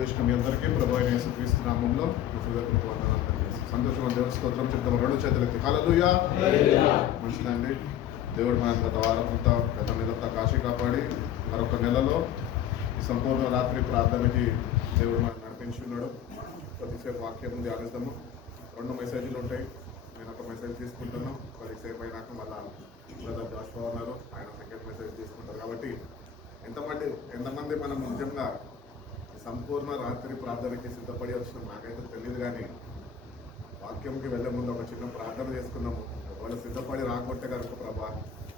చేసిన మీ అందరికీ ప్రభు అయిన యేసుక్రీస్తు నామములో హృదయపూర్వక వందనాలు తెలియజేస్తాను. సంతోషం దేవుని స్తోత్రం చెప్తాం. రెండు చేతులెత్తి హల్లెలూయా. మంచిదండి. దేవుడు మన గత వారమంతా గత నెలంతా కాశీ కాపాడి మరొక నెలలో ఈ సంపూర్ణ రాత్రి ప్రార్థనకి దేవుడు మనకు నడిపించి ఉన్నాడు. కొద్దిసేపు వాక్యం ధ్యానిస్తాము. 2 మెసేజ్లు ఉంటాయి. నేను ఒక మెసేజ్ తీసుకుంటున్నాను. కొద్దిసేపు అయినాక మళ్ళీ బ్రదర్ జాషువా ఉన్నారు, ఆయన సెకండ్ మెసేజ్ తీసుకుంటారు. కాబట్టి ఎంతమంది మనం నిజంగా సంపూర్ణ రాత్రి ప్రార్థనకి సిద్ధపడి వచ్చినాం నాకైతే తెలియదు. కానీ వాక్యంకి వెళ్ళే ముందు ఒక చిన్న ప్రార్థన చేసుకున్నాము. ఒకవేళ సిద్ధపడి రాకుంటే కనుక ప్రభా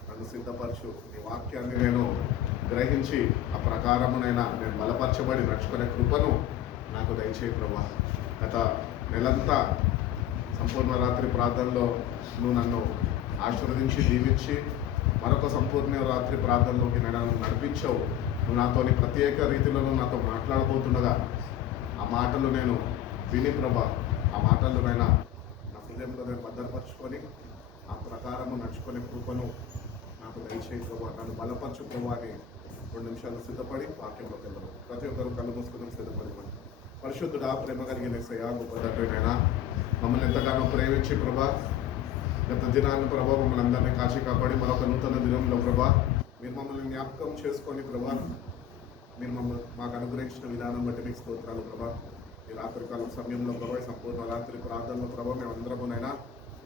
నన్ను సిద్ధపరచు, నీ వాక్యాన్ని నేను గ్రహించి ఆ ప్రకారమునైనా నేను బలపరచబడి నడుచుకునే కృపను నాకు దయచేయి ప్రభా. గత నెలంతా సంపూర్ణ రాత్రి ప్రార్థనలో నువ్వు నన్ను ఆశీర్వదించి దీవించి మరొక సంపూర్ణ రాత్రి ప్రార్థనలోకి నన్ను నడిపించావు. నువ్వు నాతోని ప్రత్యేక రీతిలో నాతో మాట్లాడబోతుండగా ఆ మాటలు నేను విని ప్రభా, ఆ మాటలనైనా నా హృదయంలో నేను భద్రపరచుకొని ఆ ప్రకారము నడుచుకునే కృపను నాకు దయచేయి ప్రభా. నన్ను బలపరచు ప్రభా అని 2 నిమిషాలు సిద్ధపడి వాక్యంలోకి వెళ్దాం. ప్రతి ఒక్కరు కళ్ళు మూసుకుని సిద్ధపడి పరిశుద్ధుడా, ప్రేమ కలిగిన యేసయ్యా, గొప్ప తండ్రినైనా మమ్మల్ని ఎంతగానో ప్రేమించి ప్రభా గత దినాన్ని ప్రభా మమ్మల్ని అందరినీ కాచి కాపాడి మరొక నూతన దినంలో ప్రభా మీరు మమ్మల్ని జ్ఞాపకం చేసుకొని ప్రభా మీరు మాకు అనుగ్రహించిన విధానం బట్టి మీకు స్తోత్రాలు ప్రభా. ఈ రాత్రికాలం సమయంలో ప్రభా సంపూర్ణ రాత్రి ప్రార్థనలో ప్రభా మేము అందరమునైనా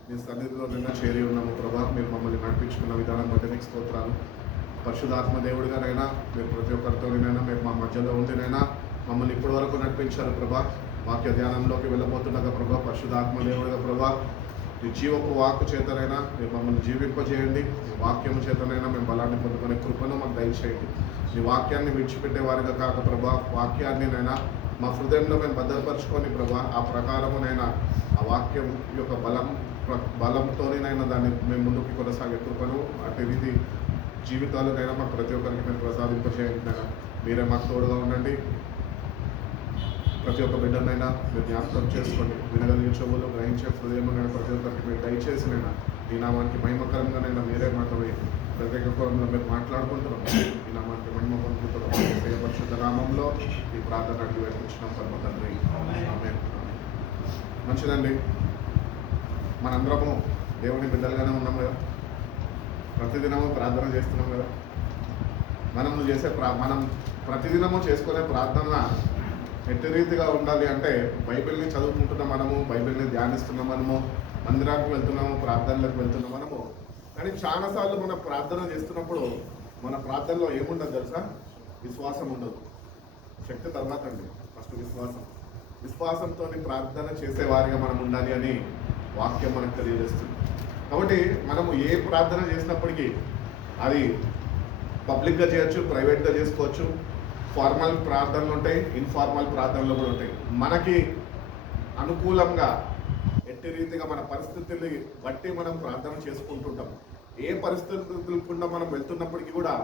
మీ సన్నిధిలోనైనా చేరి ఉన్నాము ప్రభా. మీరు మమ్మల్ని నడిపించుకున్న విధానం బట్టి మీకు స్తోత్రాలు. పరిశుద్ధాత్మ దేవుడిగానైనా మీరు ప్రతి ఒక్కరితోనైనా మీరు మా మధ్యలో ఉండినైనా మమ్మల్ని ఇప్పటి వరకు నడిపించారు ప్రభా. వాక్య ధ్యానంలోకి వెళ్ళబోతుండగా ప్రభా పరిశుద్ధాత్మ దేవుడిగా ప్రభా ఈ జీవపు వాక్కు చేతనైనా మీరు మమ్మల్ని జీవింపజేయండి. ఈ వాక్యము చేతనైనా మేము బలాన్ని పొందుకునే కృపను మాకు దయచేయండి. ఈ వాక్యాన్ని విడిచిపెట్టే వారిగా కాక ప్రభా వాక్యాన్నినైనా మా హృదయంలో మేము భద్రపరచుకొని ప్రభా ఆ ప్రకారమునైనా ఆ వాక్యం యొక్క బలంతోనైనా దాన్ని మేము ముందుకు కొనసాగే కృపను అటు రీతి జీవితాలనైనా మాకు ప్రతి ఒక్కరికి మేము ప్రసాదింపజేయండి. మీరే మాకు తోడుగా ఉండండి. ప్రతి ఒక్క బిడ్డనైనా మీరు జ్ఞాపకం చేసుకోండి. వినగలిగే చెవులు గ్రహించే హృదయమునైనా ప్రతి ఒక్కరికి మీరు దయచేసినైనా ఈ నామానికి మహిమకరంగానైనా మీరే మాతో ప్రత్యేక కోరంలో మీరు మాట్లాడుకుంటున్నాం. ఈ నామానికి మహిమ పొందుతున్నాం. పరిశుద్ధ నామంలో ఈ ప్రార్థన అడిగి వేయించిన పరమ తండ్రి ఆమేన్. మంచిదండి. మనందరము దేవుని బిడ్డలుగానే ఉన్నాం కదా, ప్రతిదినము ప్రార్థన చేస్తున్నాం కదా. మనం ప్రతిదినము చేసుకునే ప్రార్థన ఎట్టి రీతిగా ఉండాలి అంటే బైబిల్ని చదువుకుంటున్న మనము, బైబిల్ని ధ్యానిస్తున్న మనము, మందిరానికి వెళ్తున్నాము, ప్రార్థనలకు వెళ్తున్న మనము. కానీ చాలాసార్లు మనం ప్రార్థన చేస్తున్నప్పుడు మన ప్రార్థనలో ఏముండదు తెలుసా? విశ్వాసం ఉండదు. శక్తి తర్వాత అండి, ఫస్ట్ విశ్వాసంతో ప్రార్థన చేసేవారిగా మనం ఉండాలి అని వాక్యం మనకు తెలియజేస్తుంది. కాబట్టి మనము ఏ ప్రార్థన చేసినప్పటికీ అది పబ్లిక్గా చేయొచ్చు, ప్రైవేట్గా చేసుకోవచ్చు. ఫార్మల్ ప్రార్థనలు ఉంటాయి, ఇన్ఫార్మల్ ప్రార్థనలు కూడా ఉంటాయి. మనకి అనుకూలంగా ఎట్టి రీతిగా మన పరిస్థితుల్ని బట్టి మనం ప్రార్థన చేసుకుంటుంటాం. ఏ పరిస్థితులకుండా మనం వెళ్తున్నప్పటికీ కూడా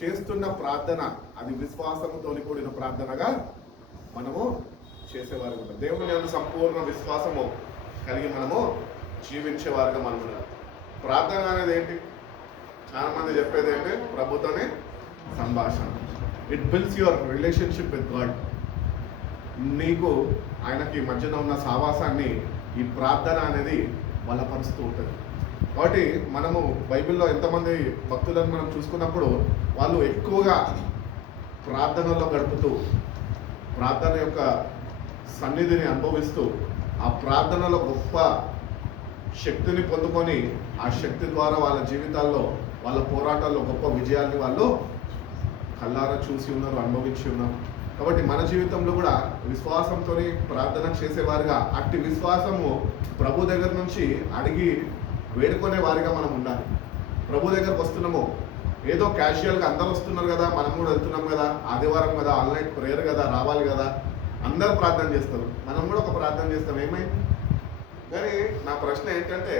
చేస్తున్న ప్రార్థన అది విశ్వాసంతో కూడిన ప్రార్థనగా మనము చేసేవారు ఉంటాం. దేవుని యందు సంపూర్ణ విశ్వాసము కలిగి మనము జీవించేవారుగా మనం ఉండాలి. ప్రార్థన అనేది ఏంటి? చాలా మంది చెప్పేది ఏంటి? ప్రభుతోనే సంభాషణ. It builds your relationship with God. నీకు ఆయనకి మధ్యన ఉన్న సావాసాన్ని ఈ ప్రార్థన అనేది బలపరుస్తూ ఉంటుంది. కాబట్టి మనము బైబిల్లో ఎంతమంది భక్తులను మనం చూసుకున్నప్పుడు వాళ్ళు ఎక్కువగా ప్రార్థనలో గడుపుతూ ప్రార్థన యొక్క సన్నిధిని అనుభవిస్తూ ఆ ప్రార్థనలో గొప్ప శక్తిని పొందుకొని ఆ శక్తి ద్వారా వాళ్ళ జీవితాల్లో వాళ్ళ పోరాటాల్లో గొప్ప విజయాన్ని వాళ్ళు కళ్ళారా చూసి ఉన్నారు, అనుభవించి ఉన్నారు. కాబట్టి మన జీవితంలో కూడా విశ్వాసంతో ప్రార్థన చేసేవారిగా అట్టి విశ్వాసము ప్రభు దగ్గర నుంచి అడిగి వేడుకునే వారిగా మనం ఉండాలి. ప్రభు దగ్గరకు వస్తున్నాము ఏదో క్యాజువల్గా అందరూ వస్తున్నారు కదా, మనం కూడా వెళ్తున్నాం కదా, ఆదివారం కదా, ఆన్లైన్ ప్రేయర్ కదా, రావాలి కదా, అందరూ ప్రార్థన చేస్తారు, మనం కూడా ఒక ప్రార్థన చేస్తాం. ఏమైంది? కానీ నా ప్రశ్న ఏంటంటే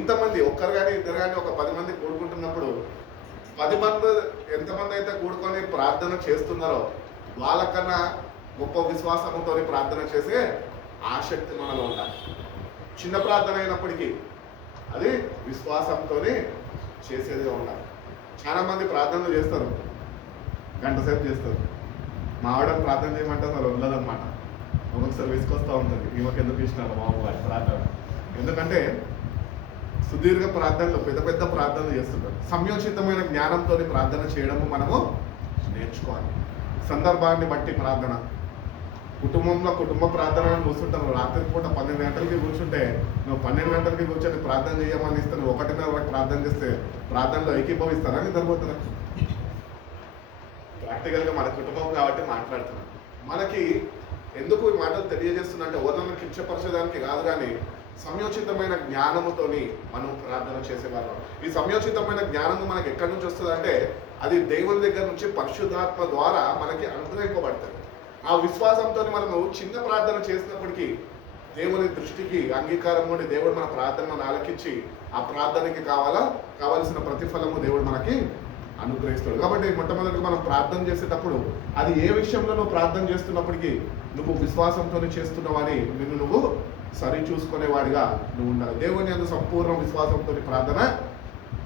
ఇంతమంది ఒక్కరు కానీ ఇద్దరు కానీ ఒక 10 మంది కూడుకుంటున్నప్పుడు 10 మంది ఎంతమంది అయితే కూడుకొని ప్రార్థన చేస్తున్నారో వాళ్ళకన్నా గొప్ప విశ్వాసంతో ప్రార్థన చేసే ఆసక్తి మనలో ఉండాలి. చిన్న ప్రార్థన అయినప్పటికీ అది విశ్వాసంతో చేసేదిగా ఉండాలి. చాలామంది ప్రార్థనలు చేస్తారు, గంట సేపు చేస్తారు, మా ఆవిడని ప్రార్థన చేయమంటే అసలు వదలదన్నమాట. ఒక్కొక్కసారి విసుకొస్తూ ఉంటుంది, ఈమెకు ఎందుకు ఇచ్చినారు మా అమ్మగారి ప్రార్థన. ఎందుకంటే సుదీర్ఘ ప్రార్థనలు, పెద్ద పెద్ద ప్రార్థనలు చేస్తుంటారు. సంయోచితమైన జ్ఞానంతో ప్రార్థన చేయడము మనము నేర్చుకోవాలి. సందర్భాన్ని బట్టి ప్రార్థన. కుటుంబ ప్రార్థనలను కూర్చుంటారు. రాత్రి పూట 12 గంటలకి కూర్చుంటే నువ్వు 12 గంటలకి కూర్చొని ప్రార్థన చేయమని ఇస్తాను, 1:30 వరకు ప్రార్థన చేస్తే ప్రార్థనలో ఏకీభవిస్తారా, నిద్రపోతారా? ప్రాక్టికల్గా మన కుటుంబం కాబట్టి మాట్లాడుతున్నాం. మనకి ఎందుకు ఈ మాటలు తెలియజేస్తున్నా అంటే ఎవరినైనా కించపరచడానికి కాదు, కానీ సంయోచితమైన జ్ఞానముతోని మనం ప్రార్థన చేసేవాళ్ళం. ఈ సంయోచితమైన జ్ఞానము మనకి ఎక్కడి నుంచి వస్తుంది అంటే అది దేవుని దగ్గర నుంచి పరిశుద్ధాత్మ ద్వారా మనకి అనుగ్రహింపబడుతుంది. ఆ విశ్వాసంతో మనము చిన్న ప్రార్థన చేసినప్పటికీ దేవుని దృష్టికి అంగీకారం ఉండి దేవుడు మన ప్రార్థనను ఆలకించి ఆ ప్రార్థనకి కావాల్సిన ప్రతిఫలము దేవుడు మనకి అనుగ్రహిస్తాడు. కాబట్టి మొట్టమొదటిగా మనం ప్రార్థన చేసేటప్పుడు అది ఏ విషయంలో నువ్వు ప్రార్థన చేస్తున్నప్పటికీ నువ్వు విశ్వాసంతో చేస్తున్నావని నిన్ను నువ్వు సరి చూసుకునేవాడిగా నువ్వు ఉండాలి. దేవుని యందు సంపూర్ణ విశ్వాసంతో ప్రార్థన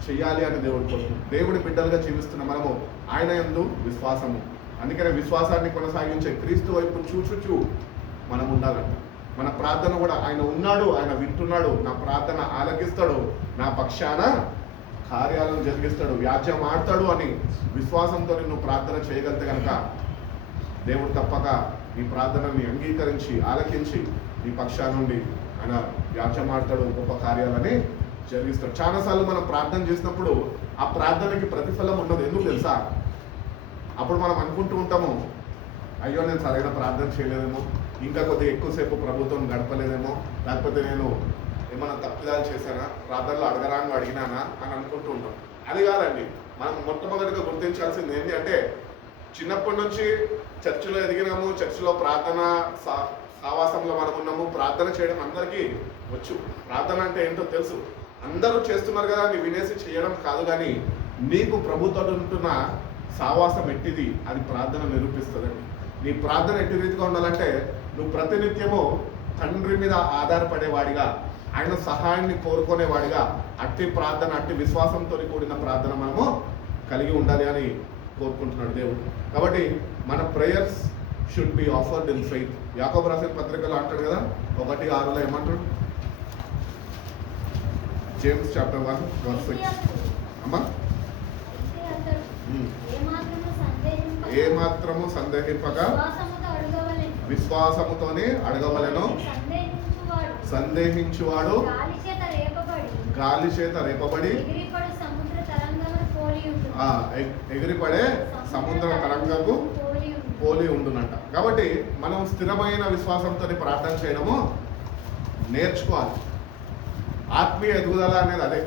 చెయ్యాలి అని దేవుడు కోరుతుంది. దేవుడి బిడ్డలుగా జీవిస్తున్న మనము ఆయన యందు విశ్వాసము, అందుకనే విశ్వాసాన్ని కొనసాగించే క్రీస్తు వైపు చూచుచూ మనం ఉండాలంట. మన ప్రార్థన కూడా ఆయన ఉన్నాడు, ఆయన వింటున్నాడు, నా ప్రార్థన ఆలకిస్తాడు, నా పక్షాన కార్యాలను జరిగిస్తాడు, వ్యాజ్యం ఆడతాడు అని విశ్వాసంతో నువ్వు ప్రార్థన చేయగలిగితే కనుక దేవుడు తప్పక నీ ప్రార్థనని అంగీకరించి ఆలకించి నీ పక్షాల నుండి ఆయన వ్యాజ్యం ఆడతాడు, గొప్ప కార్యాలని జరిగిస్తాడు. చాలాసార్లు మనం ప్రార్థన చేసినప్పుడు ఆ ప్రార్థనకి ప్రతిఫలం ఉండదు. ఎందుకు తెలుసా? అప్పుడు మనం అనుకుంటూ ఉంటాము, అయ్యో నేను సరైన ప్రార్థన చేయలేదేమో, ఇంకా కొద్దిగా ఎక్కువసేపు ప్రభుత్వం గడపలేదేమో, లేకపోతే నేను ఏమైనా తప్పిదాలు చేశానా, ప్రార్థనలో అడగరాను అడిగినానా అని అనుకుంటూ ఉంటాం. అది కాదండి. మనం మొట్టమొదటిగా గుర్తించాల్సింది ఏంటి అంటే చిన్నప్పటి నుంచి చర్చిలో ఎదిగినాము, చర్చిలో ప్రార్థన సావాసంలో మనం ఉన్నాము, ప్రార్థన చేయడం అందరికీ వచ్చు. ప్రార్థన అంటే ఏంటో తెలుసు, అందరూ చేస్తున్నారు కదా అని వినేసి చేయడం కాదు, కానీ నీకు ప్రభుతో ఉంటున్న సావాసం ఎట్టిది అది ప్రార్థన నిరూపిస్తుందండి. నీ ప్రార్థన ఎట్టి రీతిగా ఉండాలంటే నువ్వు ప్రతినిత్యము తండ్రి మీద ఆధారపడేవాడిగా, ఆయన సహాయాన్ని కోరుకునేవాడిగా అట్టి ప్రార్థన, అట్టి విశ్వాసంతో కూడిన ప్రార్థన మనము కలిగి ఉండాలి అని కోరుకుంటున్నాడు దేవుడు. కాబట్టి మన prayers should be offered in faith. యాకోబు రాసిన పత్రికలో అంటాడు కదా 1:6 ఏమంటాడు? జేమ్స్ చాప్టర్ 1:6 అమ్మా, ఏ మాత్రము సందేహింపక విశ్వాసముతోనే అడగవలెను, సందేహించువాడు గాలి చేత రేపబడి ఎగిరిపడే సముద్ర తరంగము పోలి ఉండునంట. కాబట్టి మనం స్థిరమైన విశ్వాసంతో ప్రార్థన చేయడము నేర్చుకోవాలి. ఆత్మీయ ఎదుగుదల అనేది అదే.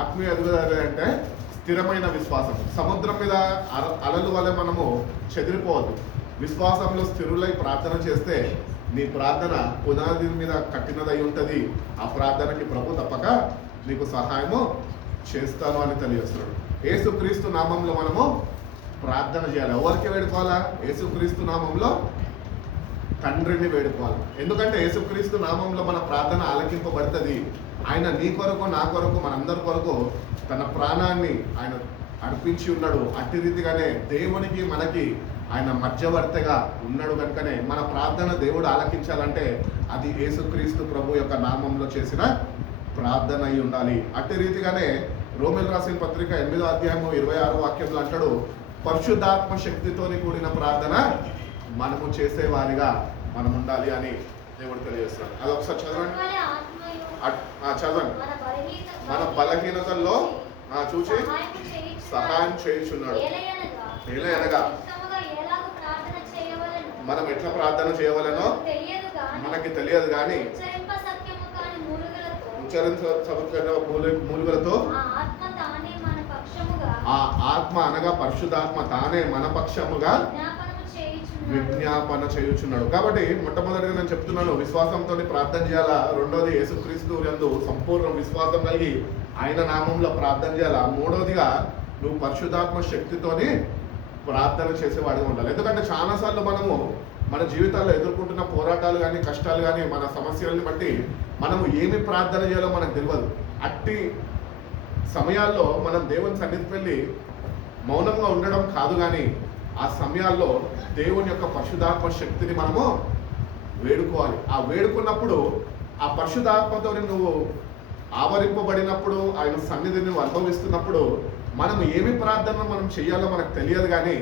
ఆత్మీయ ఎదుగుదల అంటే స్థిరమైన విశ్వాసం. సముద్రం మీద అలలు వలె మనము చెదిరిపోవద్దు. విశ్వాసంలో స్థిరులై ప్రార్థన చేస్తే నీ ప్రార్థన పునాది మీద కట్టినదై ఉంటుంది. ఆ ప్రార్థనకి ప్రభు తప్పక నీకు సహాయము చేస్తాను అని తెలియజేస్తున్నాడు. యేసుక్రీస్తు నామంలో మనము ప్రార్థన చేయాలి. ఎవరికి వేడుకోవాలా? యేసుక్రీస్తు నామంలో తండ్రిని వేడుకోవాలి. ఎందుకంటే యేసుక్రీస్తు నామంలో మన ప్రార్థన ఆలకింపబడుతుంది. ఆయన నీ కొరకు, నా కొరకు, మనందరి కొరకు తన ప్రాణాన్ని ఆయన అర్పించి ఉన్నాడు. అట్టి రీతిగానే దేవునికి మనకి ఆయన మధ్యవర్తిగా ఉన్నాడు. కనుకనే మన ప్రార్థన దేవుడు ఆలకించాలంటే అది యేసుక్రీస్తు ప్రభు యొక్క నామంలో చేసిన ప్రార్థన అయి ఉండాలి. అట్టి రీతిగానే రోమేలు రాసిన పత్రిక 8వ అధ్యాయము 26వ వాక్యంలో అంటాడు, పరిశుద్ధాత్మ శక్తితోని కూడిన ప్రార్థన మనము చేసేవారిగా మనం ఉండాలి అని దేవుడు తెలియజేస్తున్నాడు. అది ఒకసారి చదవండి. చదవండి. మన బలహీనతల్లో చూసి సహాయం చేయుచున్నాడు. ఎలాగనగా మనం ఎట్లా ప్రార్థన చేయవలనో మనకి తెలియదు, కానీ మూలుగలతో ఆ ఆత్మ అనగా పరిశుద్ధాత్మ తానే మన పక్షముగా విజ్ఞాపన చేయుచున్నాడు. కాబట్టి మొట్టమొదటిగా నేను చెప్తున్నాను, విశ్వాసంతో ప్రార్థన చేయాలా. రెండోది యేసుక్రీస్తు యందు సంపూర్ణ విశ్వాసం కలిగి ఆయన నామంలో ప్రార్థన చేయాలా. మూడోదిగా నువ్వు పరిశుద్ధాత్మ శక్తితోని ప్రార్థన చేసేవాడిగా ఉండాలి. ఎందుకంటే చాలాసార్లు మనము మన జీవితాల్లో ఎదుర్కొంటున్న పోరాటాలు కానీ, కష్టాలు కానీ, మన సమస్యల్ని బట్టి మనము ఏమి ప్రార్థన చేయాలో మనకు తెలియదు. అట్టి సమయాల్లో మనం దేవుని సన్నిధికి వెళ్ళి మౌనంగా ఉండడం కాదు, కానీ ఆ సమయాల్లో దేవుని యొక్క పరిశుద్ధాత్మ శక్తిని మనము వేడుకోవాలి. ఆ వేడుకున్నప్పుడు ఆ పరిశుద్ధాత్మతో నువ్వు ఆవరింపబడినప్పుడు, ఆయన సన్నిధిని నువ్వు అనుభవిస్తున్నప్పుడు మనం ఏమి ప్రార్థన మనం చేయాలో మనకు తెలియదు, కానీ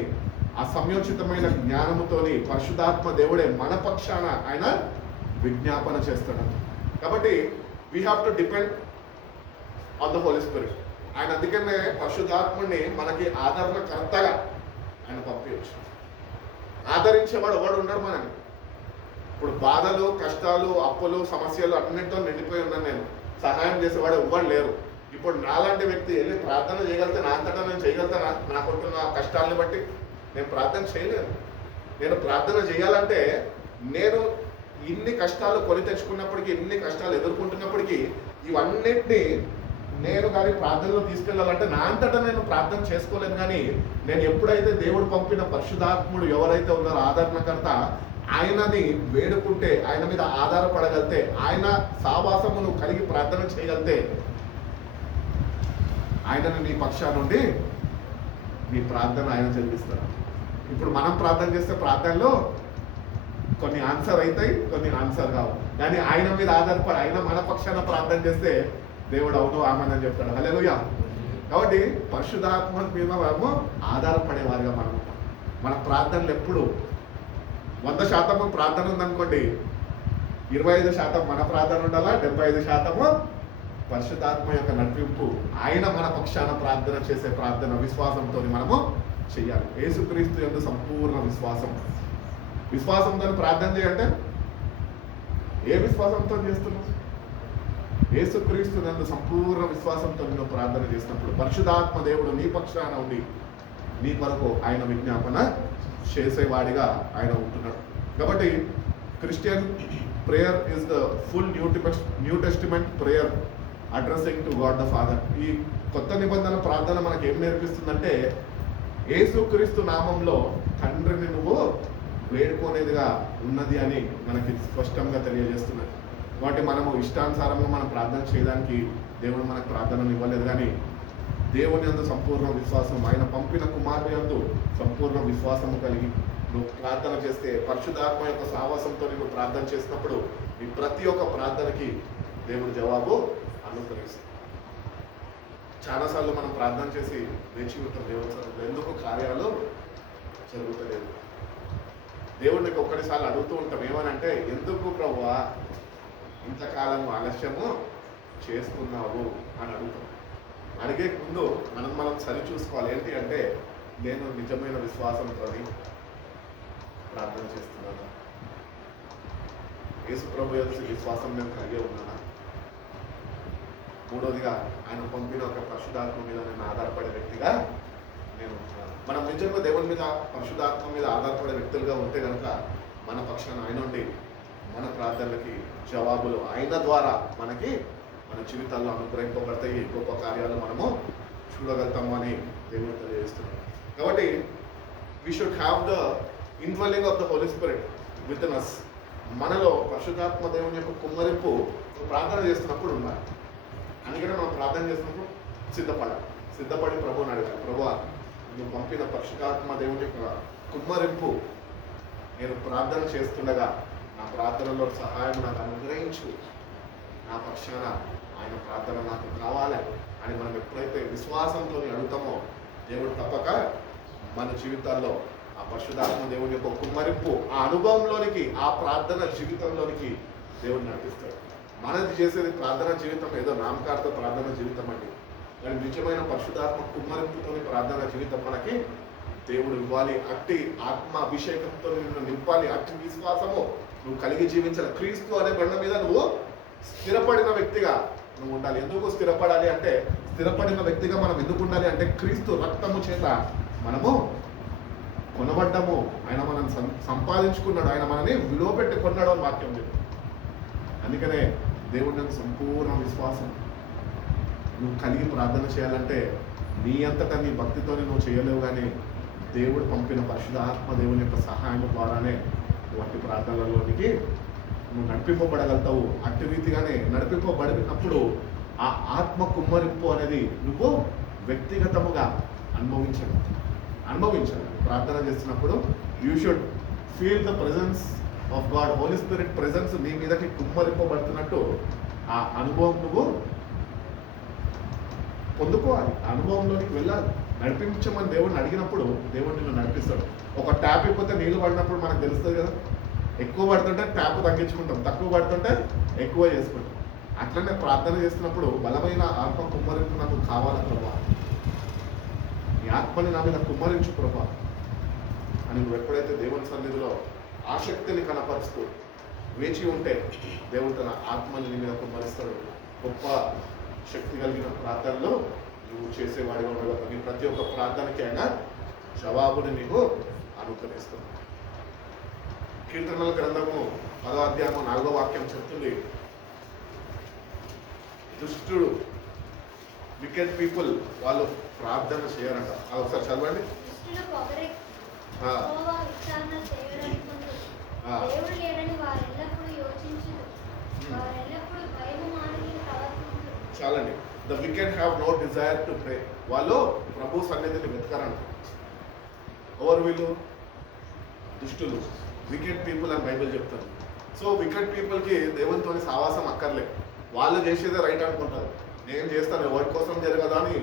ఆ సంయోచితమైన జ్ఞానముతోని పరిశుద్ధాత్మ దేవుడే మన పక్షాన ఆయన విజ్ఞాపన చేస్తాడు. కాబట్టి we have to depend on the Holy Spirit. ఆయన అందుకనే పరిశుద్ధాత్మని మనకి ఆదరణకర్తగా ఆయన పంపించు. ఆదరించేవాడు ఎవడు ఉండడు మనని. ఇప్పుడు బాధలు, కష్టాలు, అప్పులు, సమస్యలు అన్నింటితో నిండిపోయి ఉన్నాను నేను. సహాయం చేసేవాడు ఎవ్వరు లేరు. ఇప్పుడు నాలాంటి వ్యక్తి వెళ్ళి ప్రార్థన చేయగలితే నా అంతటా నేను చేయగలుగుతానా? నాకుంటున్న కష్టాలను బట్టి నేను ప్రార్థన చేయలేను. నేను ప్రార్థన చేయాలంటే నేను ఇన్ని కష్టాలు కొని తెచ్చుకున్నప్పటికీ, ఇన్ని కష్టాలు ఎదుర్కొంటున్నప్పటికీ ఇవన్నిటినీ నేను కానీ ప్రార్థనలో తీసుకెళ్ళాలంటే నా అంతటా నేను ప్రార్థన చేసుకోలేను. కానీ నేను ఎప్పుడైతే దేవుడు పంపిన పరిశుద్ధాత్ముడు ఎవరైతే ఉన్నారో ఆదరణకర్త, ఆయనని వేడుకుంటే, ఆయన మీద ఆధారపడగలితే, ఆయన సావాసమును కలిగి ప్రార్థన చేయగలితే ఆయనను నీ పక్షా నుండి నీ ప్రార్థన ఆయన చెల్లిస్తారు. ఇప్పుడు మనం ప్రార్థన చేస్తే ప్రార్థనలో కొన్ని ఆన్సర్ అవుతాయి, కొన్ని ఆన్సర్ కావు. కానీ ఆయన మీద ఆధారపడి ఆయన మన పక్షాన ప్రార్థన చేస్తే దేవుడు అవును ఆమెనని చెప్తాడు. హల్లెలూయా. కాబట్టి పరిశుద్ధాత్మ మీద మనము ఆధారపడేవారుగా మన ప్రార్థనలు ఎప్పుడు 100% ప్రార్థన ఉందనుకోండి, 25% మన ప్రార్థన ఉండాలా, 75% పరిశుద్ధాత్మ యొక్క నడిపింపు, ఆయన మన పక్షాన ప్రార్థన చేసే ప్రార్థన విశ్వాసంతో మనము చెయ్యాలి. యేసుక్రీస్తు యందు సంపూర్ణ విశ్వాసంతో ప్రార్థన చేయంటే ఏ విశ్వాసంతో చేస్తున్నావు? యేసుక్రీస్తు నందు సంపూర్ణ విశ్వాసంతో నువ్వు ప్రార్థన చేసినప్పుడు పరిశుద్ధాత్మ దేవుడు నీ పక్షాన ఉండి నీ కొరకు ఆయన విజ్ఞాపన చేసేవాడిగా ఆయన ఉంటున్నాడు. కాబట్టి Christian prayer is the full new testament prayer addressing to God the father. ఈ కొత్త నిబంధన ప్రార్థన మనకి ఏం నేర్పిస్తుందంటే, యేసుక్రీస్తు నామంలో తండ్రిని నువ్వు వేడుకోనేదిగా ఉన్నది అని మనకి స్పష్టంగా తెలియజేస్తున్నది. కాబట్టి మనము ఇష్టానుసారంగా మనం ప్రార్థన చేయడానికి దేవుడు మనకు ప్రార్థనలు ఇవ్వలేదు. కానీ దేవుని యందు సంపూర్ణ విశ్వాసం, ఆయన పంపిన కుమారుని యందు సంపూర్ణ విశ్వాసము కలిగి నువ్వు ప్రార్థన చేస్తే, పరిశుద్ధాత్మ యొక్క సావాసంతో నువ్వు ప్రార్థన చేసినప్పుడు నీ ప్రతి ఒక్క ప్రార్థనకి దేవుడు జవాబు అనుగ్రహిస్తాడు. చాలాసార్లు మనం ప్రార్థన చేసి వేచి ఉంటాం దేవుడు ఎందుకు కార్యాలు జరుగుతలేదు. దేవుడికి ఒక్కటిసార్లు అడుగుతూ ఉంటాం, ఏమనంటే ఎందుకు ప్రభువా ఇంతకాలం ఆలస్యము చేస్తున్నావు అని అడుగుతాం. అడిగే ముందు మనం సరి చూసుకోవాలి. ఏంటి అంటే, నేను నిజమైన విశ్వాసంతో ప్రార్థన చేస్తున్నాను, యేసు ప్రభు యొక్క విశ్వాసం నేను కలిగి ఉన్నానా? మూడోదిగా ఆయన పంపిన ఒక పరిశుద్ధాత్మ మీద నేను ఆధారపడే వ్యక్తిగా నేను ఉంటున్నాను. మనం నిజంగా దేవుని మీద పరిశుద్ధాత్మ మీద ఆధారపడే వ్యక్తులుగా ఉంటే కనుక మన పక్షాన ఆయన ఉండి మన ప్రార్థనలకి జవాబులు ఆయన ద్వారా మనకి మన జీవితాల్లో అనుగ్రహింపబడతాయి. గొప్ప కార్యాలు మనము చూడగలుగుతాము అని దేవుడు తెలియజేస్తున్నాడు. కాబట్టి we should have the involving of the Holy Spirit within us. మనలో పరిశుద్ధాత్మ దేవుని యొక్క కుమ్మరింపు ప్రార్థన చేస్తున్నప్పుడు ఉండాలి. అందుకనే మనం ప్రార్థన చేస్తున్నప్పుడు సిద్ధపడి ప్రభువుని అడగాలి. ప్రభువా, నువ్వు పంపిన పరిశుద్ధాత్మ దేవుని యొక్క కుమ్మరింపు నేను ప్రార్థన చేస్తుండగా నా ప్రార్థనలో సహాయం నాకు అనుగ్రహించు, నా పక్షాన ఆయన ప్రార్థన నాకు కావాలి అని మనం ఎప్పుడైతే విశ్వాసంతో అడుగుతామో దేవుడు తప్పక మన జీవితాల్లో ఆ పరిశుద్ధాత్మ దేవుని యొక్క కుమ్మరింపు, ఆ అనుభవంలోనికి, ఆ ప్రార్థన జీవితంలోనికి దేవుడు నడిపిస్తాడు. మనది చేసేది ప్రార్థన జీవితం ఏదో నామకార్థ ప్రార్థన జీవితం అండి. కానీ నిజమైన పరిశుద్ధాత్మ కుమ్మరింపుతో ప్రార్థన జీవితం మనకి దేవుడు ఇవ్వాలి. అట్టి ఆత్మ అభిషేకంతో నిన్ను నింపాలి. అట్టి విశ్వాసము నువ్వు కలిగి జీవించాలి. క్రీస్తు అనే బండ మీద నువ్వు స్థిరపడిన వ్యక్తిగా నువ్వు ఉండాలి. ఎందుకు స్థిరపడాలి అంటే, స్థిరపడిన వ్యక్తిగా మనం ఎందుకు ఉండాలి అంటే, క్రీస్తు రక్తము చేత మనము కొనబడ్డము. ఆయన మనం సంపాదించుకున్నాడు, ఆయన మనని విలువ పెట్టి కొన్నాడు అని వాక్యం చెప్తుంది. అందుకనే దేవుడి సంపూర్ణ విశ్వాసం నువ్వు కలిగి ప్రార్థన చేయాలంటే నీ అంతటా నీ భక్తితోనే నువ్వు చేయలేవు. కానీ దేవుడు పంపిన పరిశుద్ధాత్మ దేవుని యొక్క సహాయం ద్వారానే నువ్వు అట్టి ప్రార్థనలలోనికి నువ్వు నడిపింపబడగలుగుతావు. అట్టి రీతిగానే నడిపింపబడినప్పుడు ఆ ఆత్మ కుమ్మరింపు అనేది నువ్వు వ్యక్తిగతముగా అనుభవించాలి. ప్రార్థన చేస్తున్నప్పుడు you should feel the presence of God. Holy Spirit presence నీ మీదకి కుమ్మరింపబడుతున్నట్టు ఆ అనుభవం నువ్వు పొందుకోవాలి. అనుభవంలోనికి వెళ్ళాలి. నడిపించమని దేవుడిని అడిగినప్పుడు దేవుడు నిన్ను నడిపిస్తాడు. ఒక ట్యాప్ ఇప్పితే నీళ్ళు పడినప్పుడు మనకు తెలుస్తుంది కదా, ఎక్కువ పడుతుంటే ట్యాప్ తగ్గించుకుంటాం, తక్కువ పడుతుంటే ఎక్కువ చేసుకుంటాం. అట్లనే ప్రార్థన చేస్తున్నప్పుడు బలమైన ఆత్మ కుమ్మరింపు నాకు కావాలి ప్రభా, ఈ ఆత్మని నా మీద కుమ్మరించు ప్రభా అని నువ్వు ఎప్పుడైతే దేవుని సన్నిధిలో ఆసక్తిని కనపరుస్తూ వేచి ఉంటే దేవుడు తన ఆత్మని నీ మీద కుమ్మరిస్తాడు. గొప్ప శక్తి కలిగిన ప్రార్థనలో నువ్వు చేసేవాడిగా ఉండగలవు. నీ ప్రతి ఒక్క ప్రార్థనకి అయినా జవాబుని నీకు అనుగ్రహిస్తాడు. కీర్తనల గ్రంథము 10వ అధ్యాయము 4వ వాక్యం చెప్తుంది, దుష్టుడు వికెట్ పీపుల్ వాళ్ళు ప్రార్థన చేయరంట. అది ఒకసారి చదవండి. చాలండి. The wicked have no desire to pray. వాళ్ళు ప్రభు సన్నిధిని వెతకరంట. ఎవరు వీళ్ళు? దుష్టులు, వికెట్ పీపుల్ అని బైబిల్ చెప్తారు. సో వికెట్ పీపుల్కి దేవునితో సావాసం అక్కర్లేదు. వాళ్ళు చేసేదే రైట్ అనుకుంటారు. నేను చేస్తాను ఎవరి కోసం జరగదా అని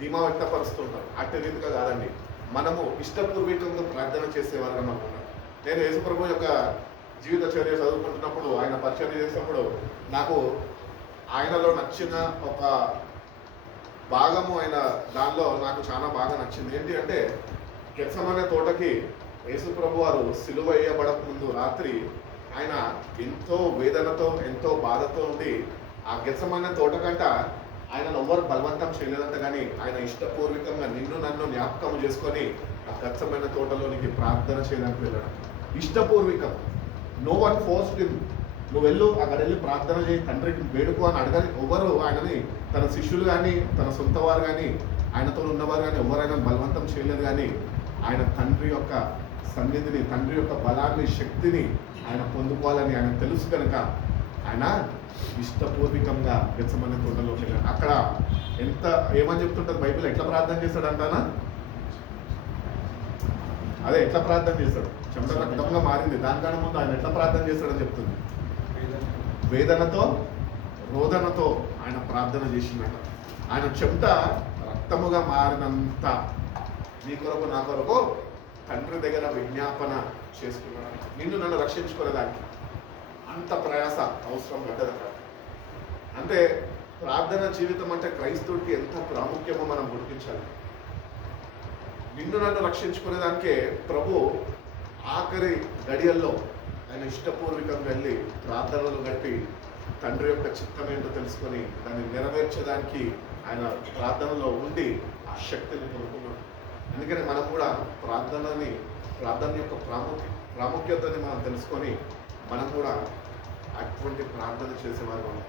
ధీమా వ్యక్తపరుస్తుంటారు. అట్టి రీతిగా కాదండి. మనము ఇష్టపూర్వకంగా ప్రార్థన చేసేవారుగా మనం ఉన్నాం. నేను యేసుప్రభు యొక్క జీవిత చర్య చదువుకుంటున్నప్పుడు, ఆయన పరిచయం చేసినప్పుడు నాకు ఆయనలో నచ్చిన ఒక భాగము, ఆయన దానిలో నాకు చాలా బాగా నచ్చింది. ఏంటి అంటే, గెత్సెమనే తోటకి యేసుప్రభు వారు సిలువ వేయబడక ముందు రాత్రి ఆయన ఎంతో వేదనతో ఎంతో బాధతో ఉండి ఆ గెత్సెమనే తోట కంట ఆయనను ఎవ్వరు బలవంతం చేయలేదంట. కానీ ఆయన ఇష్టపూర్వకంగా నిన్ను నన్ను జ్ఞాపకం చేసుకొని ఆ గెత్సెమనే తోటలోనికి ప్రార్థన చేయడానికి వెళ్ళడం ఇష్టపూర్వకం. No one forced him. నువ్వు వెళ్ళు, అక్కడ వెళ్ళి ప్రార్థన చేయి, తండ్రికి వేడుకో అని అడగని ఎవరు ఆయనని. తన శిష్యులు కానీ తన సొంత వారు కానీ ఆయనతో ఉన్నవారు కానీ ఎవరైనా బలవంతం చేయలేదు. కానీ ఆయన తండ్రి యొక్క సన్నిధిని, తండ్రి యొక్క బలాన్ని, శక్తిని ఆయన పొందుకోవాలని ఆయన తెలుసు కనుక ఆయన ఇష్టపూర్వకంగా గెత్సెమనే తోటలోకి వెళ్ళాడు. అక్కడ ఎంత ఏమని చెప్తుంటుంది బైబిల్, ఎట్లా ప్రార్థన చేస్తాడంటానా? అదే ఎట్లా ప్రార్థన చేస్తాడు, చెమట రక్తంగా మారింది. దానికన్నా ముందు ఆయన ఎట్లా ప్రార్థన చేస్తాడని చెప్తుంది. వేదనతో రోదనతో ఆయన ప్రార్థన చేసిందట. ఆయన చెమట రక్తముగా మారినంత నీ కొరకు నా కొరకు తండ్రి దగ్గర విజ్ఞాపన చేసుకున్నాడు. నిన్ను నన్ను రక్షించుకునేదానికి అంత ప్రయాస అవసరం పడ్డదట. అంటే ప్రార్థన జీవితం అంటే క్రైస్తవుడికి ఎంత ప్రాముఖ్యమో మనం గుర్తించాలి. నిన్ను నన్ను రక్షించుకునేదానికే ప్రభు ఆఖరి గడియల్లో ఆయన ఇష్టపూర్వకంగా వెళ్ళి ప్రార్థనలు గడిపి తండ్రి యొక్క చిత్తం ఏంటో తెలుసుకొని దాన్ని నెరవేర్చడానికి ఆయన ప్రార్థనలో ఉండి ఆ శక్తిని పొందుకున్నాడు. అందుకని మనం కూడా ప్రార్థన యొక్క ప్రాముఖ్యతని మనం తెలుసుకొని మనం కూడా అటువంటి ప్రార్థన చేసేవారు. మనం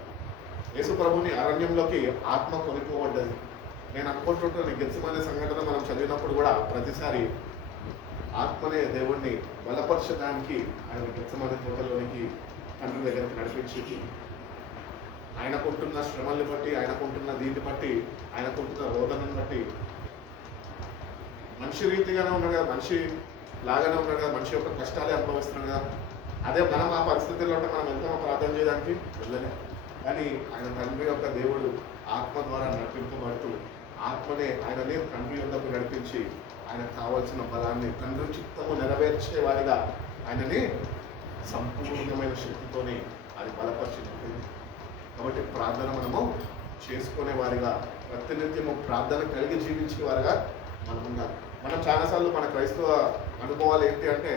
యేసు ప్రభుని అరణ్యంలోకి ఆత్మ కొనిపోబడ్డది. నేను అనుకుంటుంటాను, గెత్సెమనే సంఘటన మనం చదివినప్పుడు కూడా ప్రతిసారి ఆత్మనే దేవుణ్ణి బలపరచడానికి ఆయన గెత్సెమనే తోటలోనికి తండ్రి దగ్గరికి నడిపించి, ఆయనకుంటున్న శ్రమల్ని బట్టి, ఆయనకుంటున్న దీన్ని బట్టి, ఆయనకుంటున్న రోదనని బట్టి మనిషి రీతిగానే ఉన్నాడు కదా, మనిషి లాగానే ఉన్నాడు కదా, మనిషి యొక్క కష్టాలే అనుభవిస్తున్నాడు కదా. అదే మనం ఆ పరిస్థితుల్లో ఉంటే మనం ఎంతో ప్రార్థన చేయడానికి వెళ్ళలే. కానీ ఆయన తండ్రి యొక్క దేవుడు ఆత్మ ద్వారా నడిపింపబడుతూ ఆత్మనే ఆయననే తండ్రి యొద్దకు నడిపించి ఆయనకు కావాల్సిన బలాన్ని, తండ్రి చిత్తము నెరవేర్చే వారిగా ఆయనని సంపూర్ణమైన శక్తితోని అది బలపరిచింది. కాబట్టి ప్రార్థన మనము చేసుకునే వారిగా, ప్రతినిత్యము ప్రార్థన కలిగి జీవించే వారిగా మనం ఉండాలి. మనం చాలాసార్లు మన క్రైస్తవ అనుభవాలు ఏంటి అంటే,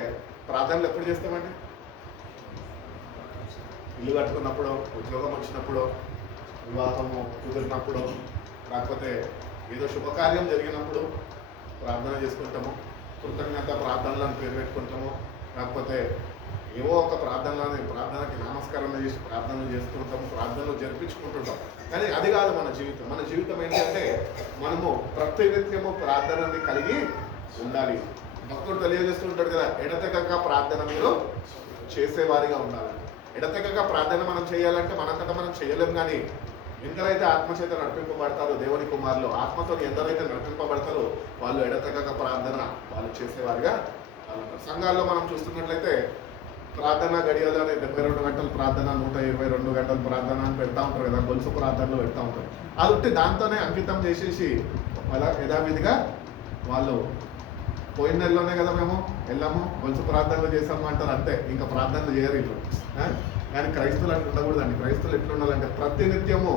ప్రార్థనలు ఎప్పుడు చేస్తామండి? ఇల్లు కట్టుకున్నప్పుడు, ఉద్యోగం వచ్చినప్పుడు, వివాహము కుదిరినప్పుడు, లేకపోతే ఏదో శుభకార్యం జరిగినప్పుడు ప్రార్థన చేసుకుంటాము. కృతజ్ఞత ప్రార్థనలను పేరు పెట్టుకుంటాము. లేకపోతే ఏవో ఒక ప్రార్థనకి నమస్కారం చేసి ప్రార్థనలు చేసుకుంటాము, ప్రార్థనలు జరిపించుకుంటుంటాం. కానీ అది కాదు మన జీవితం. మన జీవితం ఏంటంటే మనము ప్రతినిత్యము ప్రార్థనని కలిగి ఉండాలి. భక్తుడు తెలియజేస్తుంటాడు కదా, ఎడతెగక ప్రార్థన మీరు చేసేవారిగా ఉండాలి. ఎడతెగక ప్రార్థన మనం చేయాలంటే మనంతటా మనం చేయలేము. కానీ ఎందరైతే ఆత్మచేత నడిపింపబడతారో, దేవుని కుమారులు ఆత్మతో ఎందరైతే నడిపింపబడతారో వాళ్ళు ఎడతెగక ప్రార్థన వాళ్ళు చేసేవారిగా సంఘాల్లో మనం చూస్తున్నట్లయితే ప్రార్థన గడియలు అనే 72 గంటల ప్రార్థన, 122 గంటల ప్రార్థన అని పెడతా ఉంటారు కదా, గొలుసు ప్రార్థనలు పెడతా ఉంటారు. అది ఉంటే దాంతోనే అంకితం చేసేసి అలా యథావిధిగా వాళ్ళు పోయిన నెలలోనే కదా మేము వెళ్ళాము, గొలుసు ప్రార్థనలు చేసాము అంటారు అంతే, ఇంకా ప్రార్థనలు చేయరు ఇల్లు. కానీ క్రైస్తవులు అట్లా ఉండకూడదండి. క్రైస్తవులు ఎట్లా ఉండాలంటే ప్రతినిత్యము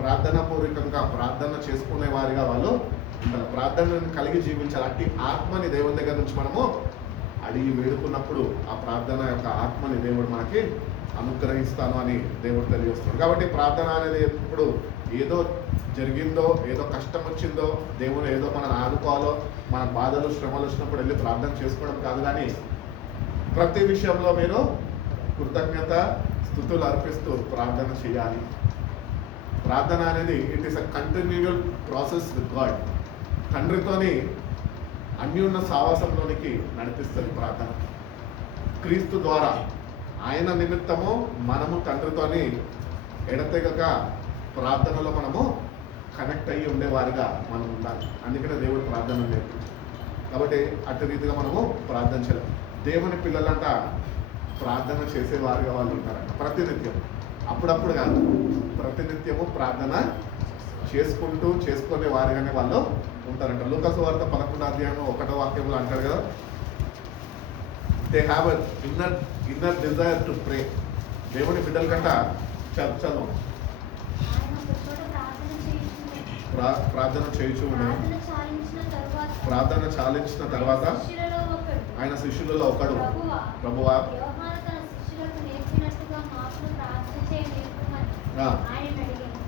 ప్రార్థన పూర్వకంగా ప్రార్థన చేసుకునే వారిగా వాళ్ళు ఉండాలి, ప్రార్థనను కలిగి జీవించాలి. అట్టి ఆత్మని దేవుని దగ్గర నుంచి మనము అడిగి వేడుకున్నప్పుడు ఆ ప్రార్థన యొక్క ఆత్మని దేవుడు మనకి అనుగ్రహిస్తాను అని దేవుడు తెలియజేస్తున్నాడు. కాబట్టి ప్రార్థన అనేది ఎప్పుడు ఏదో జరిగిందో, ఏదో కష్టం వచ్చిందో, దేవుడు ఏదో మనం ఆదుకోవాలో, మన బాధలు శ్రమలు వచ్చినప్పుడు వెళ్ళి ప్రార్థన చేసుకోవడం కాదు. కానీ ప్రతి విషయంలో మీరు కృతజ్ఞత స్తుతులు అర్పిస్తూ ప్రార్థన చేయాలి. ప్రార్థన అనేది it is a continual process with God. తండ్రితోని అన్యోన్య సావాసంలోనికి నడిపిస్తుంది ప్రార్థన. క్రీస్తు ద్వారా ఆయన నిమిత్తము మనము తండ్రితోని ఎడతెగక ప్రార్థనలో మనము కనెక్ట్ అయ్యి ఉండేవారిగా మనం ఉండాలి. అందుకనే దేవుడు ప్రార్థన నేర్పించాడు. కాబట్టి అటు రీతిగా మనము ప్రార్థన చేయాలి. దేవుని పిల్లలంట ప్రార్థన చేసేవారిగా వాళ్ళు ఉంటారంట ప్రతినిత్యం. అప్పుడప్పుడు కాదు, ప్రతినిత్యము ప్రార్థన చేసుకునే వారిగానే వాళ్ళు ఉంటారంట. లూకాసు వార్త 11:1 అంటాడు కదా, they have inner Dzire to ప్రే. దేవుని బిడ్డల కంట చదువు ప్రార్థన చేయించు ప్రార్థన చాలించిన తర్వాత ఆయన శిష్యులలో ఒకడు, ప్రభువా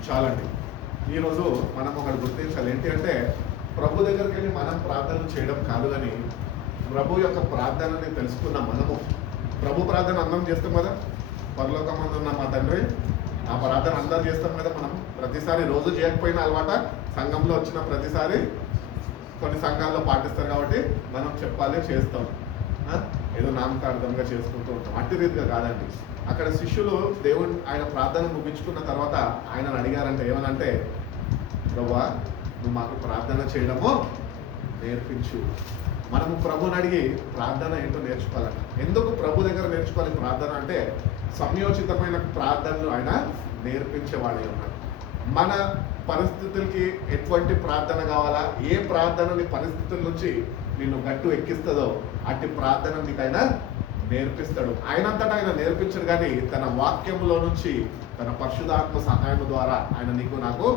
చాలండి. ఈరోజు మనం ఒకటి గుర్తించాలి. ఏంటి అంటే ప్రభు దగ్గరికి వెళ్ళి మనం ప్రార్థనలు చేయడం కాదు, కానీ ప్రభు యొక్క ప్రార్థనని తెలుసుకున్న మనము ప్రభు ప్రార్థన అందరం చేస్తాం కదా. పరలోకమందు ఉన్న మా తండ్రి ఆ ప్రార్థన అందరం చేస్తాం కదా. మనం ప్రతిసారి రోజు చేయకపోయినా అలవాట, సంఘంలో వచ్చిన ప్రతిసారి కొన్ని సంఘాల్లో పాటిస్తారు కాబట్టి మనం చెప్పాలి, చేస్తాం, ఏదో నామకార్థంగా చేసుకుంటూ ఉంటాం. అట్టి రీతిగా కాదండి. అక్కడ శిష్యులు దేవుని ఆయన ప్రార్థన ముగించుకున్న తర్వాత ఆయనను అడిగారంటే ఏమనంటే, ప్రభువా నువ్వు మాకు ప్రార్థన చేయడము నేర్పించు. మనము ప్రభుని అడిగి ప్రార్థన ఏంటో నేర్చుకోవాలంట. ఎందుకు ప్రభు దగ్గర నేర్చుకోవాలి ప్రార్థన అంటే, సంయోచితమైన ప్రార్థనలు ఆయన నేర్పించేవాడే ఉన్నాడు. మన పరిస్థితులకి ఎటువంటి ప్రార్థన కావాలా, ఏ ప్రార్థనని పరిస్థితుల నుంచి నిన్ను గట్టు ఎక్కిస్తుందో అట్టి ప్రార్థన నీకు ఆయన నేర్పిస్తాడు. ఆయనంతటా ఆయన నేర్పించడు, కానీ తన వాక్యంలో నుంచి తన పరిశుద్ధాత్మ సహాయం ద్వారా ఆయన నీకు నాకు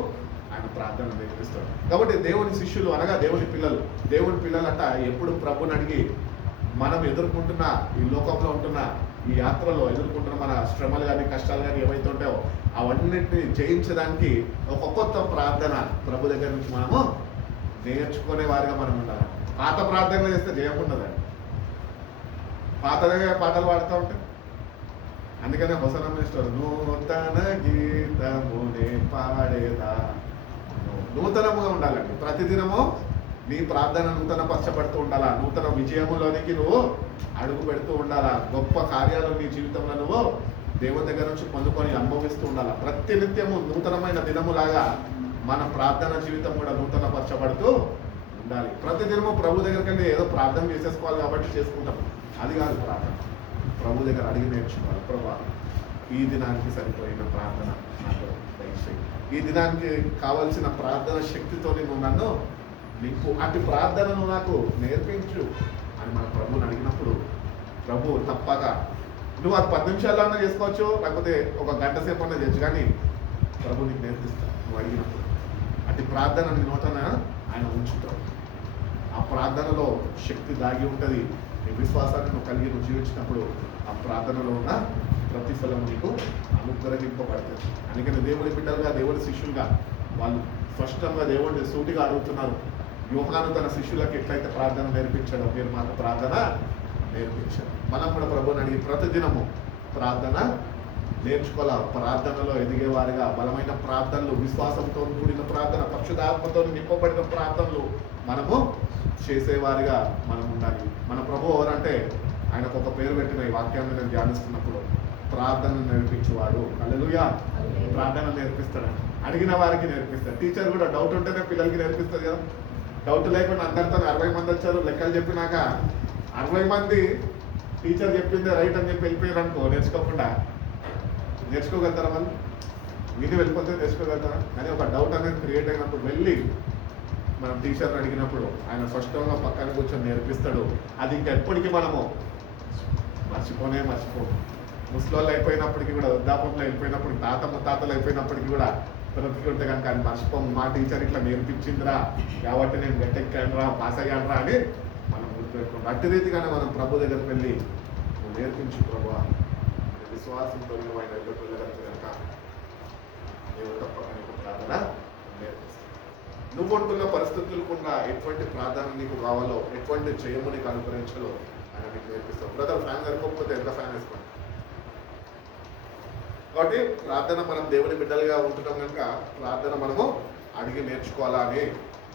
ఆయన ప్రార్థన నేర్పిస్తాడు. కాబట్టి దేవుని శిష్యులు అనగా దేవుని పిల్లలంట ఎప్పుడు ప్రభుని అడిగి మనం ఎదుర్కొంటున్న ఈ లోకంలో ఉంటున్న ఈ యాత్రలో ఎదుర్కొంటున్న మన శ్రమలు కానీ కష్టాలు కానీ ఏవైతే ఉంటాయో అవన్నిటిని జయించడానికి ఒక కొత్త ప్రార్థన ప్రభు దగ్గర నుంచి మనము నేర్చుకునే వారిగా మనం ఉండాలి. పాత ప్రార్థనలు చేస్తే జయం ఉండదండి. పాతగా పాటలు పాడుతూ ఉంటాయి. అందుకనే హోసన్న మినిస్టర్ నూతన గీతమునే పాడేదా, నూతనముగా ఉండాలండి. ప్రతిదినము నీ ప్రార్థన నూతన పరచబడుతూ ఉండాలా, నూతన విజయములోనికి నువ్వు అడుగు పెడుతూ ఉండాలా, గొప్ప కార్యాలు నీ జీవితంలో నువ్వు దేవుని దగ్గర నుంచి పొందుకొని అనుభవిస్తూ ఉండాలా. ప్రతినిత్యము నూతనమైన దినములాగా మన ప్రార్థన జీవితం కూడా నూతన పరచబడుతూ ఉండాలి. ప్రతిదినము ప్రభు దగ్గరికి వెళ్ళి ఏదో ప్రార్థన చేసేసుకోవాలి కాబట్టి చేసుకుంటాం, అది కాదు ప్రార్థన. ప్రభు దగ్గర అడిగి నేర్చుకోవాలి. ప్రభా ఈ దినానికి సరిపోయిన ప్రార్థన నాకు దయచేయి, ఈ దినానికి కావలసిన ప్రార్థన శక్తితో నువ్వు నన్ను నింపు, అటు ప్రార్థనను నాకు నేర్పించు అని మన ప్రభుని అడిగినప్పుడు ప్రభు తప్పక నువ్వు అది 10 నిమిషాల్లో చేసుకోవచ్చు, లేకపోతే ఒక గంట సేపు అన్నా చేయొచ్చు, కానీ ప్రభు నీకు నేర్పిస్తాను నువ్వు అడిగినప్పుడు. అటు ప్రార్థన నీ నోటన ఆయన ఉంచుతావు. ఆ ప్రార్థనలో శక్తి దాగి ఉంటుంది. నీ విశ్వాసాన్ని నువ్వు కలిగి నువ్వు జీవించినప్పుడు ఆ ప్రార్థనలో ఉన్న ప్రతిఫలం నీకు అనుగ్రహింపబడుతుంది. అందుకని దేవుని బిడ్డలుగా దేవుని శిష్యులుగా వాళ్ళు స్పష్టంగా దేవుడిని సూటిగా అడుగుతున్నారు. యోహాను తన శిష్యులకు ఎట్లయితే ప్రార్థన నేర్పించాడో మీరు మాకు ప్రార్థన నేర్పించారు. మనం కూడా ప్రభుని అడిగి ప్రతిదినము ప్రార్థన నేర్చుకోవాలి. ప్రార్థనలో ఎదిగేవారిగా బలమైన ప్రార్థనలు, విశ్వాసంతో కూడిన ప్రార్థన, పరిశుద్ధాత్మతో నింపబడిన ప్రార్థనలు మనము చేసేవారిగా మనం ఉండాలి. మన ప్రభు ఎవరంటే ఆయనకు ఒక పేరు పెట్టిన ఈ వాక్యాన్ని నేను ధ్యానిస్తున్నప్పుడు ప్రార్థన నేర్పించేవాడు. హల్లెలూయా. ప్రార్థన నేర్పిస్తాడు, అడిగిన వారికి నేర్పిస్తాడు. టీచర్ కూడా డౌట్ ఉంటేనే పిల్లలకి నేర్పిస్తుంది కదా. డౌట్ లేకుండా అందరితో 60 మంది వచ్చారు లెక్కలు చెప్పినాక 60 మంది టీచర్ చెప్పిందే రైట్ అని చెప్పి వెళ్ళిపోయారు అనుకో, నేర్చుకోగలుగుతారా వాళ్ళు? విని వెళ్ళిపోతే నేర్చుకోగలుగుతారా? కానీ ఒక డౌట్ అనేది క్రియేట్ అయినప్పుడు వెళ్ళి మనం టీచర్ని అడిగినప్పుడు ఆయన స్పష్టంగా పక్కన కూర్చొని నేర్పిస్తాడు. అది ఇంకెప్పటికీ మనము మర్చిపో. ముసలోళ్ళు అయిపోయినప్పటికీ కూడా, వృద్ధాపంలో వెళ్ళిపోయినప్పుడు, ముత్తాతలు అయిపోయినప్పటికీ కూడా బ్రతికి ఉంటే కనుక అది మర్చిపోము. మా టీచర్ ఇట్లా నేర్పించిందిరా కాబట్టి నేను గట్టెక్కానురా, పాస్ అయ్యానురా అని మనం గుర్తుపెట్టుకోండి. అట్టి రీతిగానే మనం ప్రభు దగ్గరికి వెళ్ళి నువ్వు నేర్పించు ప్రభు, విశ్వాసంతో నువ్వు ఆయన దగ్గరికి వెళ్ళగలిగితే కనుక దేవుడు తప్పక నీకు ప్రార్థన నేర్పిస్తాడు. నువ్వు ఉంటున్న పరిస్థితులకుండా ఎటువంటి ప్రార్థన నీకు కావాలో, ఎటువంటి జయము నీకు అనుగ్రహించాలో ఆయన నీకు నేర్పిస్తాడు. బ్రదర్ ఫ్యాన్ సరిపోకపోతే ఎంత ఫ్యాన్ వేసుకోండి. కాబట్టి ప్రార్థన మనం దేవుని బిడ్డలుగా ఉంటున్నాం కనుక ప్రార్థన మనము అడిగి నేర్చుకోవాలా అని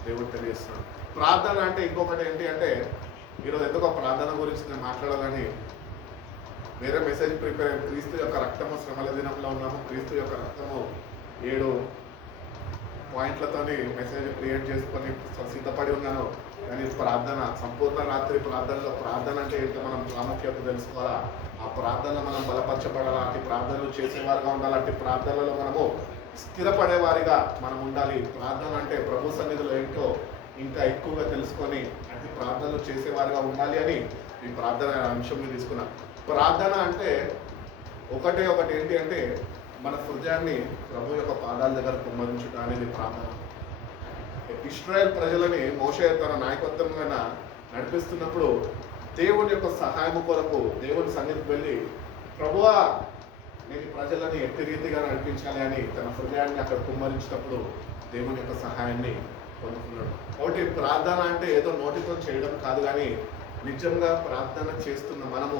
దేవుడు తెలియజేస్తున్నాడు. ప్రార్థన అంటే ఇంకొకటి ఏంటి అంటే, ఈరోజు ఎందుకో ప్రార్థన గురించి నేను మాట్లాడాలని వేరే మెసేజ్ ప్రిపేర్ అయ్యి, క్రీస్తు యొక్క రక్తము శ్రమల దినంలో ఉన్నాము, క్రీస్తు యొక్క రక్తము 7 పాయింట్లతోని మెసేజ్ క్రియేట్ చేసుకొని సిద్ధపడి ఉన్నాను. కానీ ప్రార్థన, సంపూర్ణ రాత్రి ప్రార్థనలో ప్రార్థన అంటే ఏంటో మనం ప్రాముఖ్యత తెలుసుకోవాలా. ఆ ప్రార్థనలో మనం బలపరచబడాలా, అట్టి ప్రార్థనలు చేసేవారుగా ఉండాలి, అట్టి ప్రార్థనలో మనము స్థిరపడేవారిగా మనం ఉండాలి. ప్రార్థన అంటే ప్రభు సన్నిధిలో ఏంటో ఇంకా ఎక్కువగా తెలుసుకొని అట్టి ప్రార్థనలు చేసేవారుగా ఉండాలి అని ఈ ప్రార్థన అంశంని తీసుకున్నాం. ప్రార్థన అంటే ఒకటి ఏంటి అంటే, మన హృదయాన్ని ప్రభు యొక్క పాదాల దగ్గర కుమ్మరించుట అనేది ప్రార్థన. ఇశ్రాయేల్ ప్రజలని మోషే తన నాయకత్వంగా నడిపిస్తున్నప్పుడు దేవుని యొక్క సహాయం కొరకు దేవుని సన్నిధికి వెళ్ళి, ప్రభువా నేను ప్రజలని ఎట్టి రీతిగా నడిపించాలి అని తన హృదయాన్ని అక్కడ కుమ్మరించినప్పుడు దేవుని యొక్క సహాయాన్ని పొందుతున్నాడు. కాబట్టి ప్రార్థన అంటే ఏదో నోటితో చేయడం కాదు, కానీ నిజంగా ప్రార్థన చేస్తున్న మనము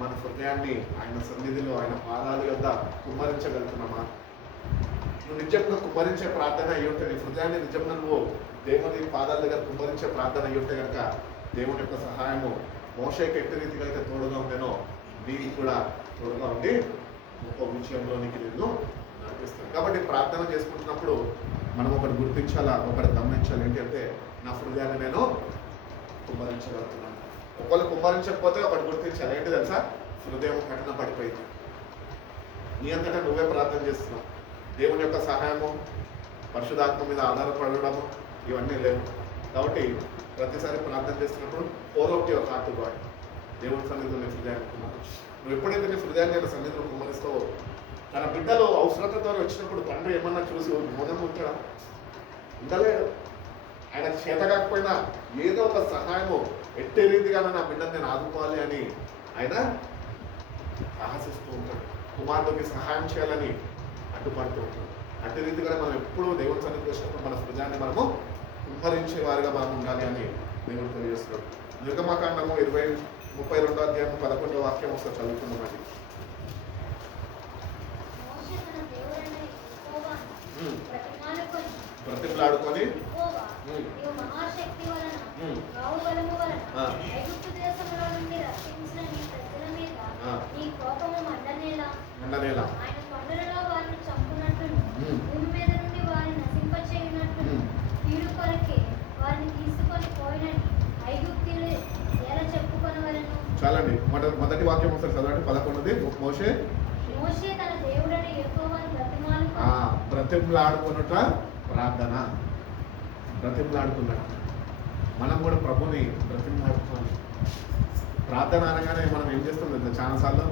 మన హృదయాన్ని ఆయన సన్నిధిలో, ఆయన పాదాల యొద్ద కుమ్మరించగలుగుతున్నామా? నువ్వు నిజంగా కుమ్మరించే ప్రార్థన అయ్యి ఉంటే, నీ హృదయాన్ని నిజంగా నువ్వు దేవుని పాదాల దగ్గర కుమ్మరించే ప్రార్థన అయ్యి ఉంటే కనుక దేవుని యొక్క సహాయము మోషేకి ఎట్టి రీతిగా అయితే తోడుగా ఉండేనో నీకు కూడా తోడుగా ఉండి గొప్ప విషయంలోనికి నిన్ను నడిపిస్తాను. కాబట్టి ప్రార్థన చేసుకుంటున్నప్పుడు మనం ఒకటి గుర్తించాలా, ఒకటి గమనించాలి. ఏంటంటే నా హృదయాన్ని నేను కుమ్మరించగలుగుతున్నాను. ఒకళ్ళు కుమ్మరించకపోతే ఒకటి గుర్తించాలి. ఏంటి తెలుసా? హృదయం కఠిన పడిపోయింది. నీ అంతటా నువ్వే ప్రార్థన చేస్తున్నావు. దేవుని యొక్క సహాయము, పరిశుద్ధాత్మ మీద ఆధారపడము ఇవన్నీ లేవు. కాబట్టి ప్రతిసారి ప్రార్థన చేస్తున్నప్పుడు పోరొకటి ఒక హార్ట్ గాడ్, దేవుని సన్నిధిలో నీ హృదయాన్ని కుమ్మరించు. నువ్వు ఎప్పుడైతే నీ హృదయాన్ని ఆయన సన్నిధిలో కుమ్మరిస్తావో, తన బిడ్డలు అవసరతతో వచ్చినప్పుడు తండ్రి ఏమన్నా చూసి మోదం ఉంటాడా? ఉండలేడు. ఆయన చేత కాకపోయినా ఏదో ఒక సహాయము ఎట్టే రీతిగా నా బిడ్డను నేను ఆదుకోవాలి అని ఆయన సాహసిస్తూ ఉంటాడు. కుమారుడికి సహాయం చేయాలని అడ్డుపడుతూ ఉంటాడు. అట్టి రీతిగా మనం ఎప్పుడూ దేవుని సన్నిధికి వచ్చినప్పుడు మన హృదయాన్ని మనము కుమ్మరించే వారిగా మనం ఉండాలి అని దేవుడు తెలియజేస్తున్నాడు. నిర్గమకాండము 32వ అధ్యాయం 11వ వాక్యం ఒకసారి చదువుతున్నామండి. బ్రతిమలాడుకొని మండనేలా చాలండి. మొదటి వాక్యం ఒకసారి చదవండి. 11ది. మోషే బ్రతిమలాడుకున్నట ప్రార్థన. బ్రతిమలాడుకున్నాడు. మనం కూడా ప్రభుని బ్రతిమలాడుకోవాలి. ప్రార్థన అనగానే మనం ఏం చేస్తాం? చాలాసార్లు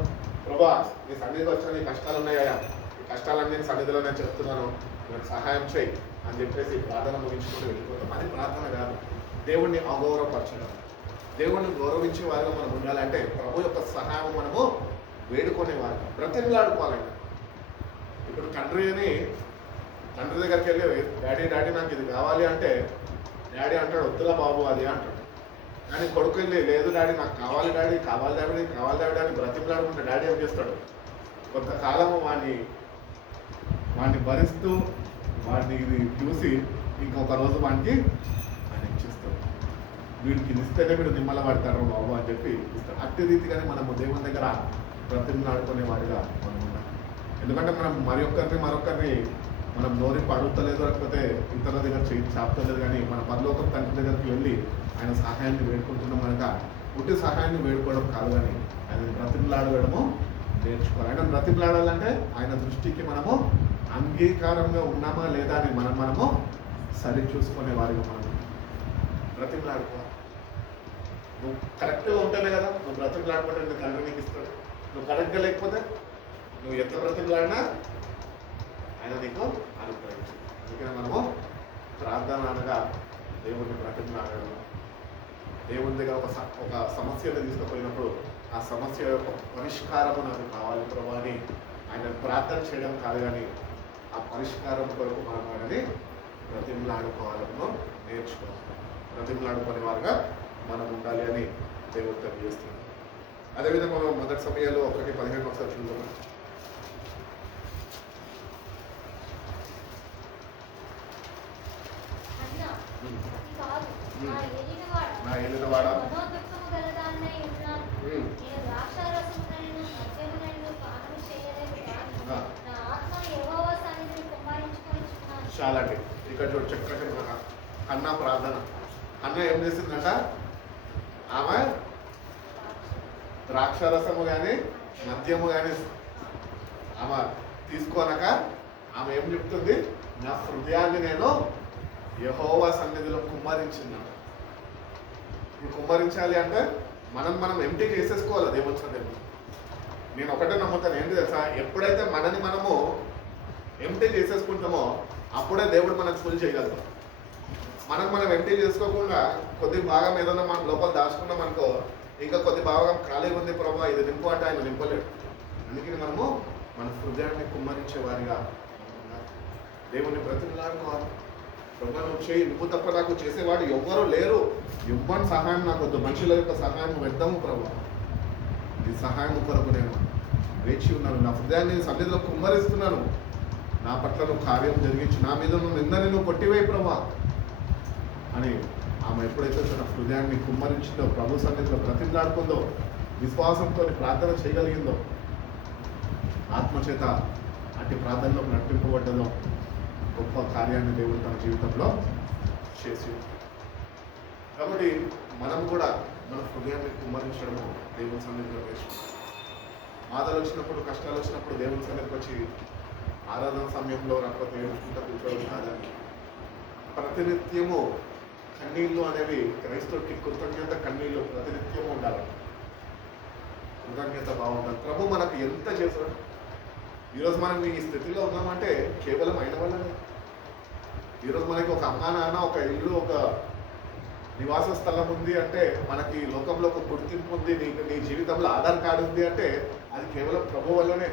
ప్రభా నీ సన్నిధిలో వచ్చిన నీ కష్టాలు ఉన్నాయా, ఈ కష్టాలన్నీ సన్నిధిలో నేను చెప్తున్నాను, నాకు సహాయం చేయి అని చెప్పేసి ప్రార్థన ముగించుకుంటూ వెళ్ళిపోతాం. అది ప్రార్థన కాదు. దేవుణ్ణి అగౌరవపరచడం. దేవుణ్ణి గౌరవించే వారిగా మనం ఉండాలంటే ప్రభు యొక్క సహాయం మనము వేడుకునేవారు, బ్రతిమలాడుకోవాలండి. ఇప్పుడు తండ్రి దగ్గరికి వెళ్ళి డాడీ నాకు ఇది కావాలి అంటే డాడీ అంటాడు వద్దులా బాబు అది అంటాడు. కానీ కొడుకు వెళ్ళి లేదు డాడీ నాకు కావాలి డాడీ అని బ్రతిమలాడుకుంటే డాడీ ఏం చేస్తాడు? కొంతకాలము వాడిని భరిస్తూ వాడిని ఇది చూసి ఇంకొక రోజు వాడికి ఆయన ఇచ్చిస్తాడు. వీడికి ఇస్తేనే వీడు నిమ్మల పడతారు బాబు అని చెప్పి ఇస్తాడు. అట్టి రీతిగానే మనము దేవుని దగ్గర బ్రతిమలాడుకునే వాడిగా మనం ఉన్నాం. ఎందుకంటే మనం మరొకరిని మనం నోరి అడుగుతలేదు, లేకపోతే ఇతరుల దగ్గర చేయి చాపుతలేదు, కానీ మన పరలోక తండ్రి దగ్గరికి వెళ్ళి ఆయన సహాయాన్ని వేడుకుంటున్నాం కనుక పుట్టి సహాయాన్ని వేడుకోవడం కాదు, కానీ ఆయన బ్రతిమలాడడము నేర్చుకోవాలి. ఆయన బ్రతిమలాడాలంటే ఆయన దృష్టికి మనము అంగీకారంగా ఉన్నామా లేదా అని మనము సరి చూసుకునే వారిగా మనం బ్రతిమలాడుకోవాలి. నువ్వు కరెక్ట్గా ఉంటేనే కదా నువ్వు బ్రతిమలాడుకుంటే నీ తండ్రి నీకు ఇస్తాడు. నువ్వు కరెక్ట్గా లేకపోతే నువ్వు ఎంత బ్రతిమలాడినా ఆయన నీకు అనుగ్రహించు. అందుకని మనము ప్రార్థన అనగా దేవుడిని బ్రతిమలాడడం, దేవుని దగ్గర ఒక సమస్యను తీసుకుపోయినప్పుడు ఆ సమస్య యొక్క పరిష్కారము నాకు కావాలి ప్రభు అని ఆయన ప్రార్థన చేయడం కాదు, కానీ ఆ పరిష్కారం కొరకు మనం ఆయనని బ్రతిమలాడుకోవాలను నేర్చుకోవాలి. బ్రతిమలాడుకునే వారుగా మనం ఉండాలి అని దేవుడు తెలియజేస్తున్నాడు. అదేవిధంగా మనం మొదటి సమయాల్లో 1:15 ఒకసారి చూద్దాం. నా ఏలినవాడ చాలా అండి. ఇక్కడ చూడు చక్కటి అన్న ప్రార్థన. అన్న ఏం చేసిందంట, ఆమె ద్రాక్షరసము కానీ మద్యము కానీ ఆమె తీసుకోనక ఆమె ఏం చెప్తుంది, నా హృదయాన్ని నేను యెహోవా సన్నిధిలో కుమ్మరించింది. ఇప్పుడు కుమ్మరించాలి అంటే మనం ఎంటీ చేసేసుకోవాలి దేవుని సన్నిధిలో. నేను ఒకటే నమ్ముతాను, ఏంటి తెలుసా, ఎప్పుడైతే మనని మనము ఎంటీ చేసేసుకుంటామో అప్పుడే దేవుడు మనకు ఫుల్ చేయగలుగుతాం. మనం ఎంటీ చేసుకోకుండా కొద్ది భాగం ఏదైనా మన లోపల దాచుకున్నాం అనుకో, ఇంకా కొద్ది భాగం ఖాళీ ఉంది ప్రభావ ఇది నింపు అంటే ఆయన నింపలేడు. అందుకని మనము మన హృదయాన్ని కుమ్మరించే వారిగా దేవుని బ్రతిమలాడుకోవాలి. ప్రభా నువ్వు చేయి, నువ్వు తప్ప నాకు చేసేవాడు ఎవ్వరూ లేరు, ఇవ్వని సహాయం నాకు వద్దు, మనుషుల యొక్క సహాయం వ్యర్థము ప్రభా, ఈ సహాయం కొరకు నేను వేచి ఉన్నాను, నా హృదయాన్ని సన్నిధిలో కుమ్మరిస్తున్నాను, నా పట్ల నువ్వు కార్యం జరిగించి నా మీద నువ్వు నిందని నువ్వు కొట్టివేయి ప్రభా అని ఆమె ఎప్పుడైతే తన హృదయాన్ని కుమ్మరించిందో, ప్రభు సన్నిధిలో బ్రతిమలాడుకుందో, విశ్వాసంతో ప్రార్థన చేయగలిగిందో, ఆత్మచేత అట్టి ప్రార్థనలో నడిపింపబడ్డదో, గొప్ప కార్యాన్ని దేవుడు తన జీవితంలో చేసి. కాబట్టి మనం కూడా మన హృదయాన్ని కుమ్మరించడము దేవుని సన్నిధిలో వేసుకుంటాం. బాధలు వచ్చినప్పుడు, కష్టాలు వచ్చినప్పుడు దేవుని సన్నిధికి వచ్చి ఆరాధన సమయంలో లేకపోతే ఏడుకుంటూ కూర్చోవడం కాదని, ప్రతినిత్యము కన్నీళ్ళు అనేవి క్రైస్తవుడికి కృతజ్ఞత కన్నీళ్ళు ప్రతినిత్యము ఉండాలి. కృతజ్ఞత బాగుంటుంది. ప్రభు మనకు ఎంత చేశాడు. ఈరోజు మనం ఈ స్థితిలో ఉన్నామంటే కేవలం అయిన వల్లనే. ఈరోజు మనకి ఒక అమ్మా నాన్న, ఒక ఇల్లు, ఒక నివాస స్థలం ఉంది అంటే, మనకి లోకంలో ఒక గుర్తింపు ఉంది, నీ జీవితంలో ఆధార్ కార్డు ఉంది అంటే అది కేవలం ప్రభు వల్లనే.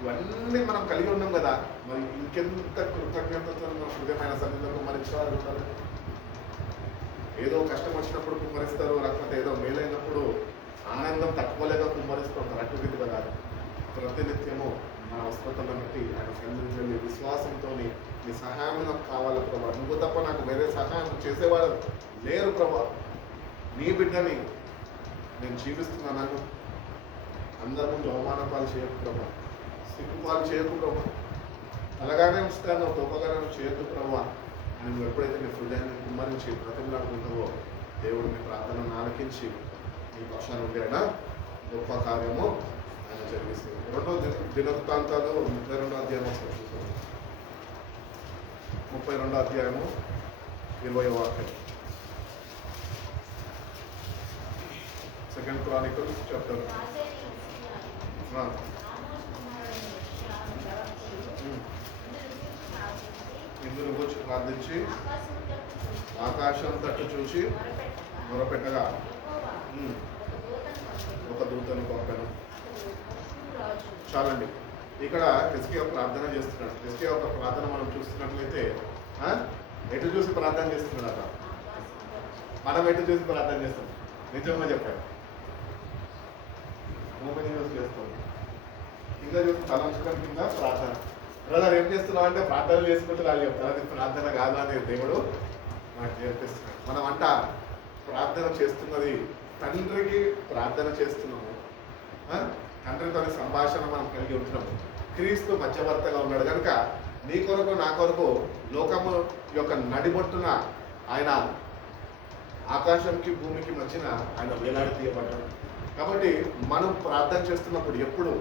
ఇవన్నీ మనం కలిగి ఉన్నాం కదా, మరి ఇంకెంత కృతజ్ఞతతో మన హృదయమైన సన్నిధిలో కుమ్మరించేవారు ఉంటారు. ఏదో కష్టం వచ్చినప్పుడు కుమ్మరిస్తారు, లేకపోతే ఏదో మేలైనప్పుడు ఆనందం తట్టుకోలేక కుమ్మరిస్తూ ఉంటారు. అటు కాదు, ప్రతినిత్యము మన అవసరతలను బట్టి ఆయన సన్నిధికి వెళ్ళి విశ్వాసంతో నీ సహాయం నాకు కావాలి ప్రభా, నువ్వు తప్ప నాకు వేరే సహాయం చేసేవాడు లేరు ప్రభా, నీ బిడ్డని నేను జీవిస్తున్నాను, అందరి ముందు అవమానపాలు చేయకు ప్రభా, సిగ్గుపాలు చేయకు ప్రభా, అలాగానే ఉంచుతాను, తోపగానే చేయొద్దు ప్రభా అని నువ్వు ఎప్పుడైతే నీ హృదయాన్ని కుమ్మరించి బ్రతిమలాడుకుంటావో దేవుడు నీ ప్రార్థనను ఆలకించి నీ పక్షాన ఉండి ఆయన గొప్ప కార్యము ఆయన జరిగిస్తుంది. 2 దినవృత్తాంతాలు 32వ అధ్యాయం వస్తుంది, చూస్తాను. 32వ అధ్యాయము 20వ వాక్యం. 2 Chronicles చాప్టర్. ఇందులో వచ్చి ప్రార్థించి ఆకాశం తట్టు చూసి మొరపెట్టగా ఒక దూతను పంపాను. చాలండి. ఇక్కడ హిజ్కియా ప్రార్థన చేస్తున్నాడు. హిజ్కియా యొక్క ప్రార్థన మనం చూస్తున్నట్లయితే ఎటు చూసి ప్రార్థన చేస్తున్నాడు అక్కడ. మనం ఎటు చూసి ప్రార్థన చేస్తాం? నిజంగా చెప్పాడు, మూమెంట్ చూసి చేస్తాం. కింద చూసి తలంచుకొని కింద ప్రార్థన. బ్రదర్ ఏం చేస్తున్నావు అంటే ప్రార్థన చేసుకుంటూ వాళ్ళు చెప్తారు, అది ప్రార్థన కాదా అనేది దేవుడు నాకు నేర్పిస్తున్నాడు. మనం అంట ప్రార్థన చేస్తున్నది తండ్రికి ప్రార్థన చేస్తున్నాము, తండ్రితో సంభాషణ మనం కలిగి ఉంటున్నాము. క్రీస్తు మధ్యవర్తగా ఉన్నాడు కనుక నీ కొరకు నా కొరకు లోకము యొక్క నడిబొట్టున ఆయన ఆకాశంకి భూమికి మధ్యన ఆయన వేలాడి తీయబడ్డాడు. కాబట్టి మనం ప్రార్థన చేస్తున్నప్పుడు ఎప్పుడు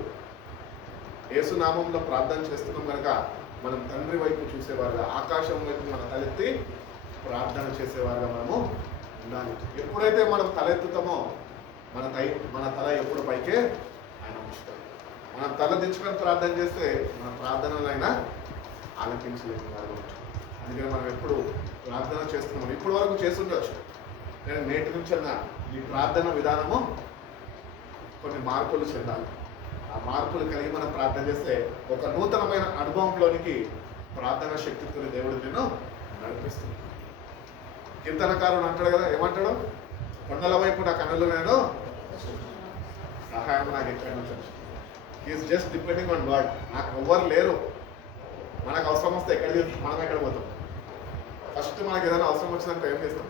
యేసునామంలో ప్రార్థన చేస్తున్నాం కనుక మనం తండ్రి వైపు చూసేవారుగా, ఆకాశం వైపు మన తలెత్తి ప్రార్థన చేసేవారుగా మనము ఉండాలి. ఎప్పుడైతే మనం తలెత్తుతామో మన తల ఎప్పుడు పైకే ఆయన ఉంచుతాడు. మనం తల దించుకొని ప్రార్థన చేస్తే మన ప్రార్థనలు అయినా ఆలకించలేని వారు ఉంటాం. అందుకని మనం ఎప్పుడు ప్రార్థన చేస్తున్నాం. ఇప్పటి వరకు చేస్తుండొచ్చు, నేను నేటి నుంచి ఈ ప్రార్థన విధానము కొన్ని మార్పులు చెందాలి. ఆ మార్పులు కలిగి మనం ప్రార్థన చేస్తే ఒక నూతనమైన అనుభవంలోనికి ప్రార్థన శక్తితో దేవుడు నిన్ను నడిపిస్తుంది. కీర్తనకారుడు అంటాడు కదా, ఏమంటాడు? కొండల వైపు నా కన్నులు నేను సహాయం నాకు ఎక్కడి నుంచి వచ్చింది. Is just depending on God. నాకు ఎవ్వరు లేరు. మనకు అవసరం వస్తే మనం ఎక్కడ పోతాం? ఫస్ట్ మనకి ఏదైనా అవసరం వచ్చిందంటే ఏం చేస్తాం?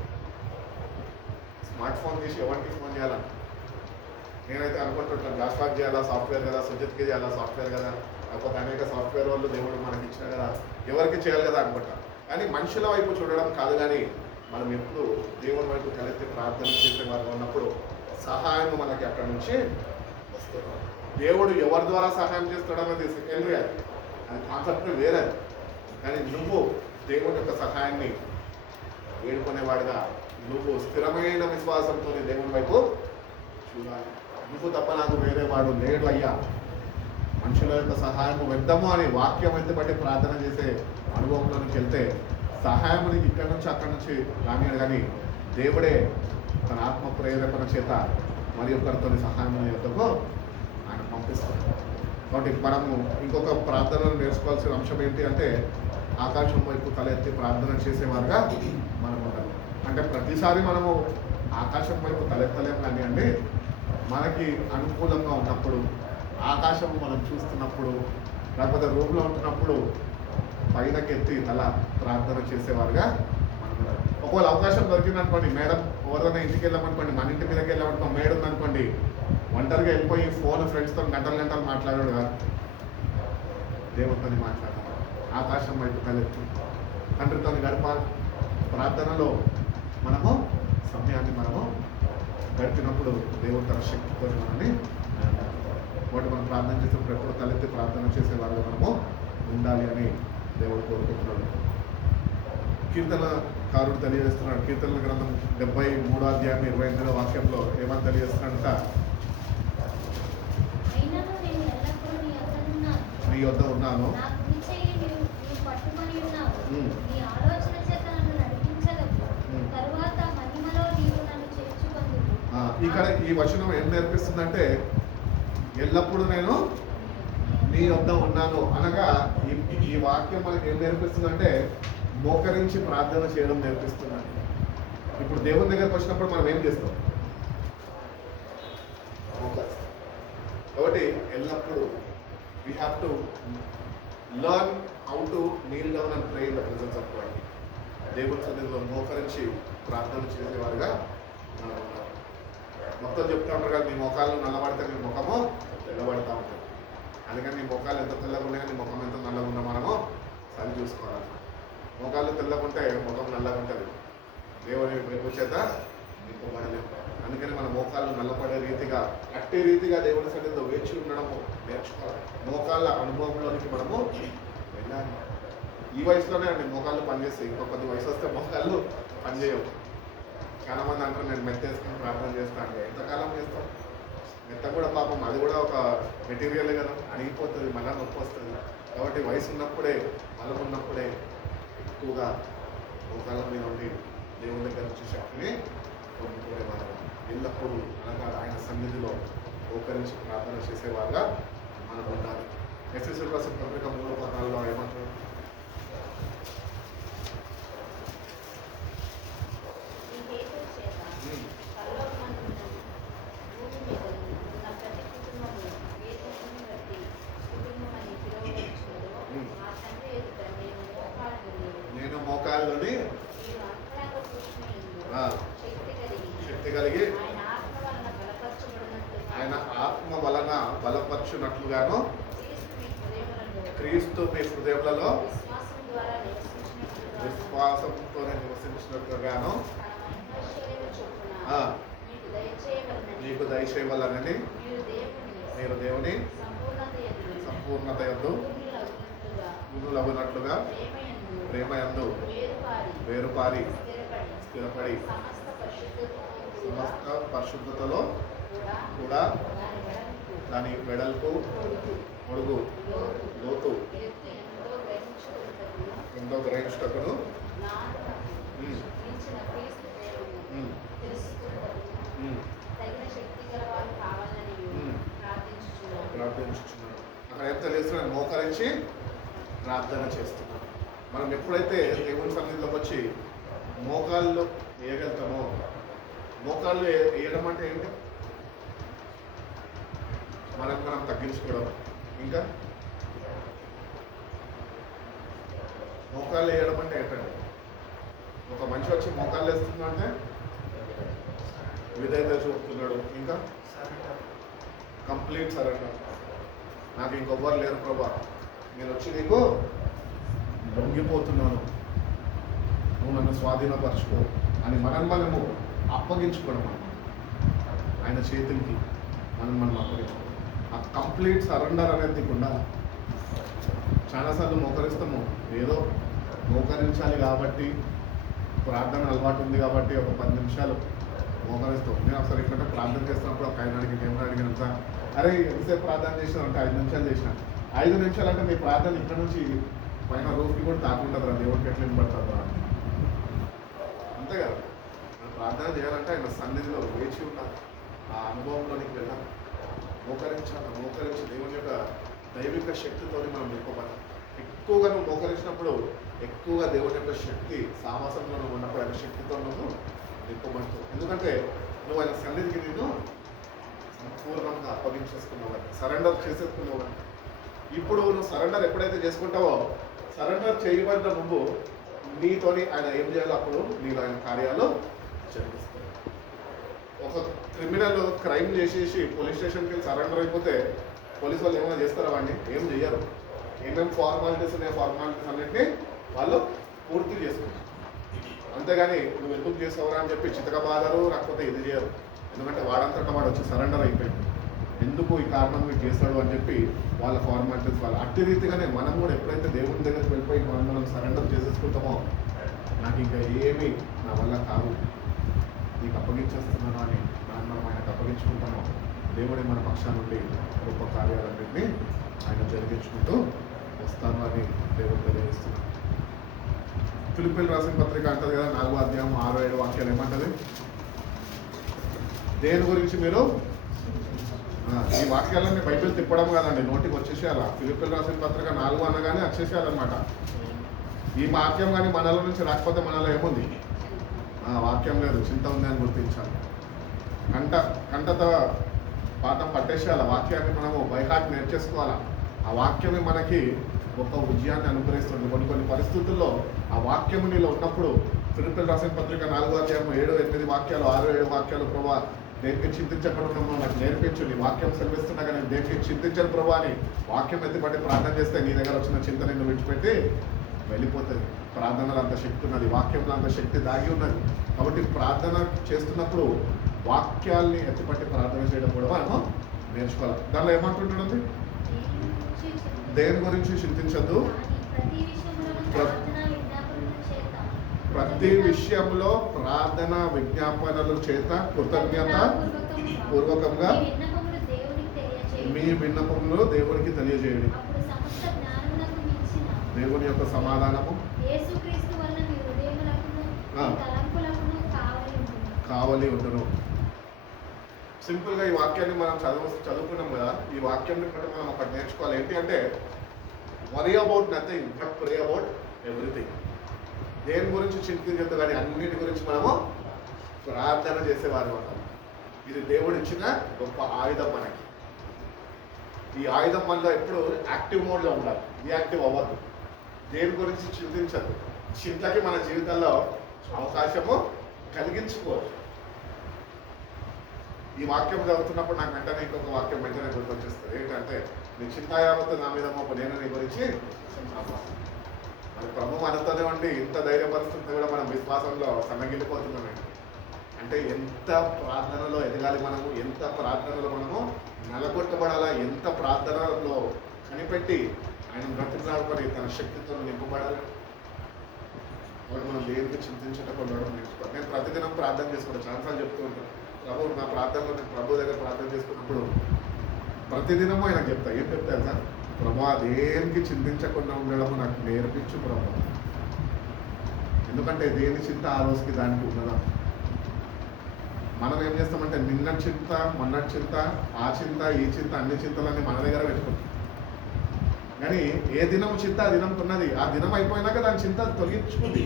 స్మార్ట్ ఫోన్ తీసి ఎవరికి ఫోన్ చేయాలని నేనైతే అనుకుంటుంటాను. జాస్వాక్ చేయాలా సాఫ్ట్వేర్ కదా, సుజిత్కి చేయాలా సాఫ్ట్వేర్ కదా, లేకపోతే అనేక సాఫ్ట్వేర్ వాళ్ళు దేవుడు మనకి ఇచ్చిన కదా, ఎవరికి చేయాలి కదా అనుకుంటాం. కానీ మనుషుల వైపు చూడడం కాదు, కానీ మనం ఎప్పుడు దేవుని వైపు కలిసి ప్రార్థన చేసే వారు ఉన్నప్పుడు సహాయం మనకి అక్కడి నుంచి వస్తుంది. దేవుడు ఎవరి ద్వారా సహాయం చేస్తాడన్నది సెకండరీ, అది కాన్సెప్ట్ వేరే. కానీ నువ్వు దేవుని యొక్క సహాయాన్ని వేడుకునేవాడిగా, నువ్వు స్థిరమైన విశ్వాసంతో దేవుని వైపు చూడాలి. నువ్వు తప్ప నాకు వేరే వాడు లేడు అయ్యా, మనుషుల యొక్క సహాయము వ్యర్థము అని వాక్యం ఎత్తుబట్టి ప్రార్థన చేసే అనుభవంలోనికి వెళ్తే సహాయం నీకు ఇక్కడి నుంచి అక్కడి నుంచి రానియాడు, కానీ దేవుడే తన ఆత్మ ప్రేరేపణ చేత మరి ఒక్కరితో సహాయం యొక్కకు ఆయన పంపిస్తాడు. కాబట్టి మనము ఇంకొక ప్రార్థనలు నేర్చుకోవాల్సిన అంశం ఏంటి అంటే, ఆకాశం వైపు తలెత్తి ప్రార్థన చేసేవారుగా మనం ఉండాలి. అంటే ప్రతిసారి మనము ఆకాశం వైపు తలెత్తలేము, కానీ అండి మనకి అనుకూలంగా ఉన్నప్పుడు, ఆకాశం మనం చూస్తున్నప్పుడు, లేకపోతే రూమ్లో ఉంటున్నప్పుడు పైనకెత్తి తల ప్రార్థన చేసేవారుగా మనం ఉండాలి. ఒకవేళ అవకాశం దొరికిందనుకోండి, మేడం ఎవరైనా ఇంటికి వెళ్ళామనుకోండి, మన ఇంటి మీదకి వెళ్ళామనుకో, మేడ ఉందనుకోండి, ఒంటరిగా వెళ్ళిపోయి ఫోన్ ఫ్రెండ్స్తో గంటలు మాట్లాడాడు కాదు, దేవుడితో మాట్లాడాలి. ఆకాశం వైపు తలెత్తి తండ్రితో గడపాలి. ప్రార్థనలో మనము సమయాన్ని మనము గడిపినప్పుడు దేవుడు తన శక్తితో మనల్ని వాటి మనం ప్రార్థన చేసినప్పుడు ఎప్పుడు తలెత్తి ప్రార్థన చేసేవారుగా మనము ఉండాలి అని దేవుడు కోరుకుంటున్నాడు. కీర్తనకారుడు తెలియజేస్తున్నాడు. కీర్తనల గ్రంథం 73వ అధ్యాయం 28వ వాక్యంలో ఏమని తెలియజేస్తున్నాడంట? నీ యొద్ద ఉన్నాను, ఇక్కడ ఈ వచనం ఏం నేర్పిస్తుందంటే, ఎల్లప్పుడూ నేను నీ వద్ద ఉన్నాను అనగా ఈ వాక్యం మనకి ఏం నేర్పిస్తుందంటే మోకరించి ప్రార్థన చేయడం నేర్పిస్తున్నాను. ఇప్పుడు దేవుని దగ్గరకు వచ్చినప్పుడు మనం ఏం చేస్తాం? కాబట్టి ఎల్లప్పుడూ we have to learn how to kneel down and pray in the presence of God. దేవుని సన్నిధిలో మోకరించి ప్రార్థన చేసేవారుగా మనం ఉన్నాం. మొత్తం చెప్తా ఉంటారు కదా, నీ మొఖాలు నల్లబడితే నీ ముఖము తెల్లబడతా ఉంటుంది. అందుకని నీ మొఖాలు ఎంత తెల్లగా ఉన్నాయి, నీ ముఖం ఎంత నల్లగా ఉన్నా మనము సరి చూసుకోవాలి. మొఖాలు తెల్లగుంటే ముఖం నల్లగా ఉంటుంది, దేవుని వైపు చేత నింపబడలేదు. అందుకని మన మోకాళ్ళు నల్లపడే రీతిగా, అట్టి రీతిగా దేవుని సన్నిధిలో వేచి ఉండడము నేర్చుకోవాలి. మోకాళ్ళ అనుభవంలోనికి మనము వెళ్ళాలి. ఈ వయసులోనే అండి మోకాళ్ళు పనిచేస్తాయి. ఇంకో కొద్ది వయసు వస్తే మోకాళ్ళు పనిచేయవు. చాలా మంది అంటారు నేను మెత్త వేసుకొని ప్రార్థన చేస్తాను అంటే, ఎంతకాలం చేస్తాం? మెత్త కూడా పాపం అది కూడా ఒక మెటీరియల్ కదా, అణిగిపోతుంది, మళ్ళీ నొప్పి వస్తుంది. కాబట్టి వయసు ఉన్నప్పుడే, బలం ఉన్నప్పుడే ఎక్కువగా మోకాళ్ళ మీద ఉండి దేవుని దగ్గర నుంచి శక్తిని పొందుకునేవారు. ఎల్లప్పుడూ అనగా ఆయన సన్నిధిలో మోకరించి ప్రార్థన చేసేవారుగా మనం ఉండాలి. ఎఫెసీయులకు రాసిన పత్రిక 3:14లో ఏమంటారు? నేను మోకాళ్ళని శక్తి కలిగి ఆయన ఆత్మ వలన బలపరచునట్లుగాను క్రీస్తు మీ హృదయములలో విశ్వాసంతో నివసించినట్లుగాను ఆ, నీకు దయచేయవలనని మీరు దేవుని సంపూర్ణత యందు గురులగునట్లుగా ప్రేమయందు వేరుపారి స్థిరపడి సమస్త పరిశుద్ధతలో కూడా దాని వెడల్పు పొడుగు లోతు ఎంతో గ్రహించుటకును ప్రార్థించుచున్నాడు. అక్కడ ఏం తెలియస్తున్నాడు? మోకరించి ప్రార్థన చేస్తున్నాడు. మనం ఎప్పుడైతే దేవుని సన్నిధిలోకి వచ్చి మోకాళ్ళు వేయగలుగుతామో, మోకాళ్ళు వేయడం అంటే ఏంటి? మనం తగ్గించుకోవడం. ఇంకా మోకాళ్ళు వేయడం అంటే ఏంటండి? ఒక మనిషి వచ్చి మోకాళ్ళు వేస్తున్నాడు అంటే విధేయత చూపుతున్నాడు. ఇంకా కంప్లీట్ సరెండర్. నాకు ఇంకొవ్వరు లేరు ప్రభా, నేను వచ్చి నీకు లొంగిపోతున్నాను, నువ్వు నన్ను స్వాధీనపరచుకో అని మనము అప్పగించుకోవడం అన్నమాట. ఆయన చేతులకి మనం అప్పగించుకోవడం. ఆ కంప్లీట్ సరెండర్ అనేది ఉండాలి. చాలాసార్లు మోకరిస్తాము, ఏదో మోకరించాలి కాబట్టి, ప్రార్థన అలవాటు ఉంది కాబట్టి ఒక 10 నిమిషాలు మోకరిస్తాం. నేను ఒకసారి ఇక్కడ ప్రార్థన చేస్తున్నప్పుడు ఒక ఆయన అడిగి ఏమని అడిగినంత, అరే ఎంతసేపు ప్రార్థన చేసినా అంటే 5 నిమిషాలు చేసిన. 5 నిమిషాలు అంటే మీ ప్రార్థన ఇక్కడ నుంచి పైన రోజుకి కూడా తాకుంటుందిరా, దేవుడికి ఎట్లా వినబడుతుందా? అంతే కదా. మనం ప్రార్థన చేయాలంటే ఆయన సన్నిధిలో వేచి ఉండాలి, ఆ అనుభవంలోనికి వెళ్ళాలి, మోకరించి దేవుని యొక్క దైవిక శక్తితో మనం నింపబడాలి. ఎక్కువగా నువ్వు మోకరించినప్పుడు ఎక్కువగా దేవుని యొక్క శక్తి సామాసంలో నువ్వు ఉన్నప్పుడు ఆయన శక్తితో నువ్వు నింపబడుతుంది. ఎందుకంటే నువ్వు ఆయన సన్నిధికి నేను సంపూర్ణంగా అప్పగించేసుకున్నావు, సరెండర్ చేసేసుకున్నావు. ఇప్పుడు నువ్వు సరెండర్ ఎప్పుడైతే చేసుకుంటావో, సరెండర్ చేయబడిన నువ్వు నీతోని ఆయన ఏం చేయాలో అప్పుడు నీలో ఆయన కార్యాలు జరిగిస్తాడు. ఒక క్రిమినల్ క్రైమ్ చేసేసి పోలీస్ స్టేషన్కి వెళ్ళి సరెండర్ అయిపోతే పోలీసు వాళ్ళు ఏమైనా చేస్తారా? వాడిని ఏం చేయరు. ఏమేమి ఫార్మాలిటీస్ ఉన్నాయి, ఫార్మాలిటీస్ అన్నింటినీ వాళ్ళు పూర్తి చేసుకుంటారు. అంతేగాని నువ్వు ఎందుకు చేసావురా అని చెప్పి చితక బాధరు, రాకపోతే ఇది చేయరు. ఎందుకంటే వాడంతటా వాడు వచ్చి సరెండర్ అయిపోయాడు, ఎందుకు ఈ కారణం మీరు చేస్తాడు అని చెప్పి వాళ్ళ ఫార్మాలిటీస్ వాళ్ళు. అట్టి రీతిగానే మనం కూడా ఎప్పుడైతే దేవుని దగ్గరికి వెళ్ళిపోయి మనం సరెండర్ చేసేసుకుంటామో, నాకు ఇంకా ఏమీ నా వల్ల కాదు, నీకు అప్పగించేస్తున్నాను అని మనం ఆయనకు అప్పగించుకుంటామో, దేవుడి మన పక్షాన నుండి గొప్ప కార్యాలన్నింటినీ ఆయన జరిగించుకుంటూ వస్తాను అని దేవుడు తెలియజేస్తున్నాను. ఫిలిప్పీయులకు రాసిన పత్రిక అంటది కదా, 4వ అధ్యాయం 6-7 వాక్యాలు ఏమంటది? దేని గురించి మీరు ఈ వాక్యాలన్నీ బైబిల్ తిప్పడం కాదండి, నోటికి వచ్చేసేయాల. ఫిలిప్పీయులకు రాసిన పత్రిక 4 అనగానే వచ్చేసేయాలన్నమాట. ఈ వాక్యం కానీ మనలో నుంచి రాకపోతే మనలో ఏముంది? వాక్యం లేదు, చింత ఉంది అని గుర్తించాలి. కంటత పాఠం పట్టేసేయాలి. వాక్యాన్ని మనము బైహార్ట్ నేర్చేసుకోవాలా. ఆ వాక్యమే మనకి గొప్ప విజయాన్ని అనుగ్రహిస్తుంది. కొన్ని పరిస్థితుల్లో ఆ వాక్యము నీలో ఉన్నప్పుడు, ఫిలిప్పీయులకు రాసిన పత్రిక 4వ అధ్యాయం 7-8 వాక్యాలు, 6-7 వాక్యాలు, ప్రభా దేనికి చింతించకుండా ఉన్నామో నాకు నేర్పించు, నీ వాక్యం సెలవిస్తున్నాగా నేను దేనికి చింతించను ప్రభా అని వాక్యం ఎత్తిపట్టి ప్రార్థన చేస్తే నీ దగ్గర వచ్చిన చింత నిన్ను విడిచిపెట్టి వెళ్ళిపోతుంది. ప్రార్థనలో అంత శక్తి ఉన్నది, వాక్యంలో అంత శక్తి దాగి ఉన్నది. కాబట్టి ప్రార్థన చేస్తున్నప్పుడు వాక్యాల్ని ఎత్తిపట్టి ప్రార్థన చేయడం కూడా మనం నేర్చుకోవాలి. దానిలో ఏమంటుంటుంది? దేని గురించి చింతించద్దు, ప్రతి విషయంలో ప్రార్థన విజ్ఞాపనల చేత కృతజ్ఞత పూర్వకంగా మీ విన్నపములు దేవునికి తెలియజేయండి. దేవుని యొక్క సమాధానము కావాలి ఉండును. సింపుల్గా ఈ వాక్యాన్ని మనం చదువుకున్నాం కదా, ఈ వాక్యాన్ని బట్టి మనం ఒకటి నేర్చుకోవాలి. ఏంటి అంటే, worry about nothing but pray about everything. దేని గురించి చింతించద్దు కానీ అన్నిటి గురించి మనము ప్రార్థన చేసేవారు ఉంటాం. ఇది దేవుడు ఇచ్చిన గొప్ప ఆయుధం మనకి. ఈ ఆయుధం మనలో ఎప్పుడు యాక్టివ్ మోడ్లో ఉండాలి, రియాక్టివ్ అవ్వద్దు. దేని గురించి చింతించద్దు. చింతకి మన జీవితంలో అవకాశము కలిగించుకోవచ్చు. ఈ వాక్యం చదువుతున్నప్పుడు నాకు వెంటనే ఇంకొక వాక్యం వెంటనే గుర్తొచ్చేస్తుంది. ఏంటంటే, నీ చింతాయావత్తు నా మీద మోప, నేను నీ గురించి మరి ప్రభు మనతోనే ఉండి ఇంత ధైర్యపరుస్తుంది కూడా మనం విశ్వాసంలో సన్నగిల్లిపోతున్నామండి. అంటే ఎంత ప్రార్థనలో ఎదగాలి మనము, ఎంత ప్రార్థనలో మనము నెలకొట్టబడాలా, ఎంత ప్రార్థనలో కనిపెట్టి ఆయన బ్రతిలాడుకొని తన శక్తితో నింపబడాలి. కాబట్టి మనం దేనికి చింతించకుండా నేర్చుకోవాలి. నేను ప్రతిదినం ప్రార్థన చేసుకుంటాను, చాలాసార్లు చెప్తూ ఉంటాను. ప్రభు నా ప్రార్థనలో నేను ప్రభు దగ్గర ప్రార్థన చేసుకున్నప్పుడు ప్రతిదినము ఆయన చెప్తా. ఏం చెప్తారు సార్? ప్రభు దేనికి చింతించకుండా ఉండడం నాకు నేర్పించు ప్రభు. ఎందుకంటే దేని చింత ఆ రోజుకి దానికి ఉన్నదా. మనం ఏం చేస్తామంటే నిన్న చింత, మొన్నటి చింత, ఆ చింత, ఈ చింత, అన్ని చింతలన్నీ మన దగ్గర పెట్టుకుంటాం. కానీ ఏ దినం చింత ఆ దినంకి ఉన్నది. ఆ దినం అయిపోయినాక దాని చింత తొలగించుకుంది.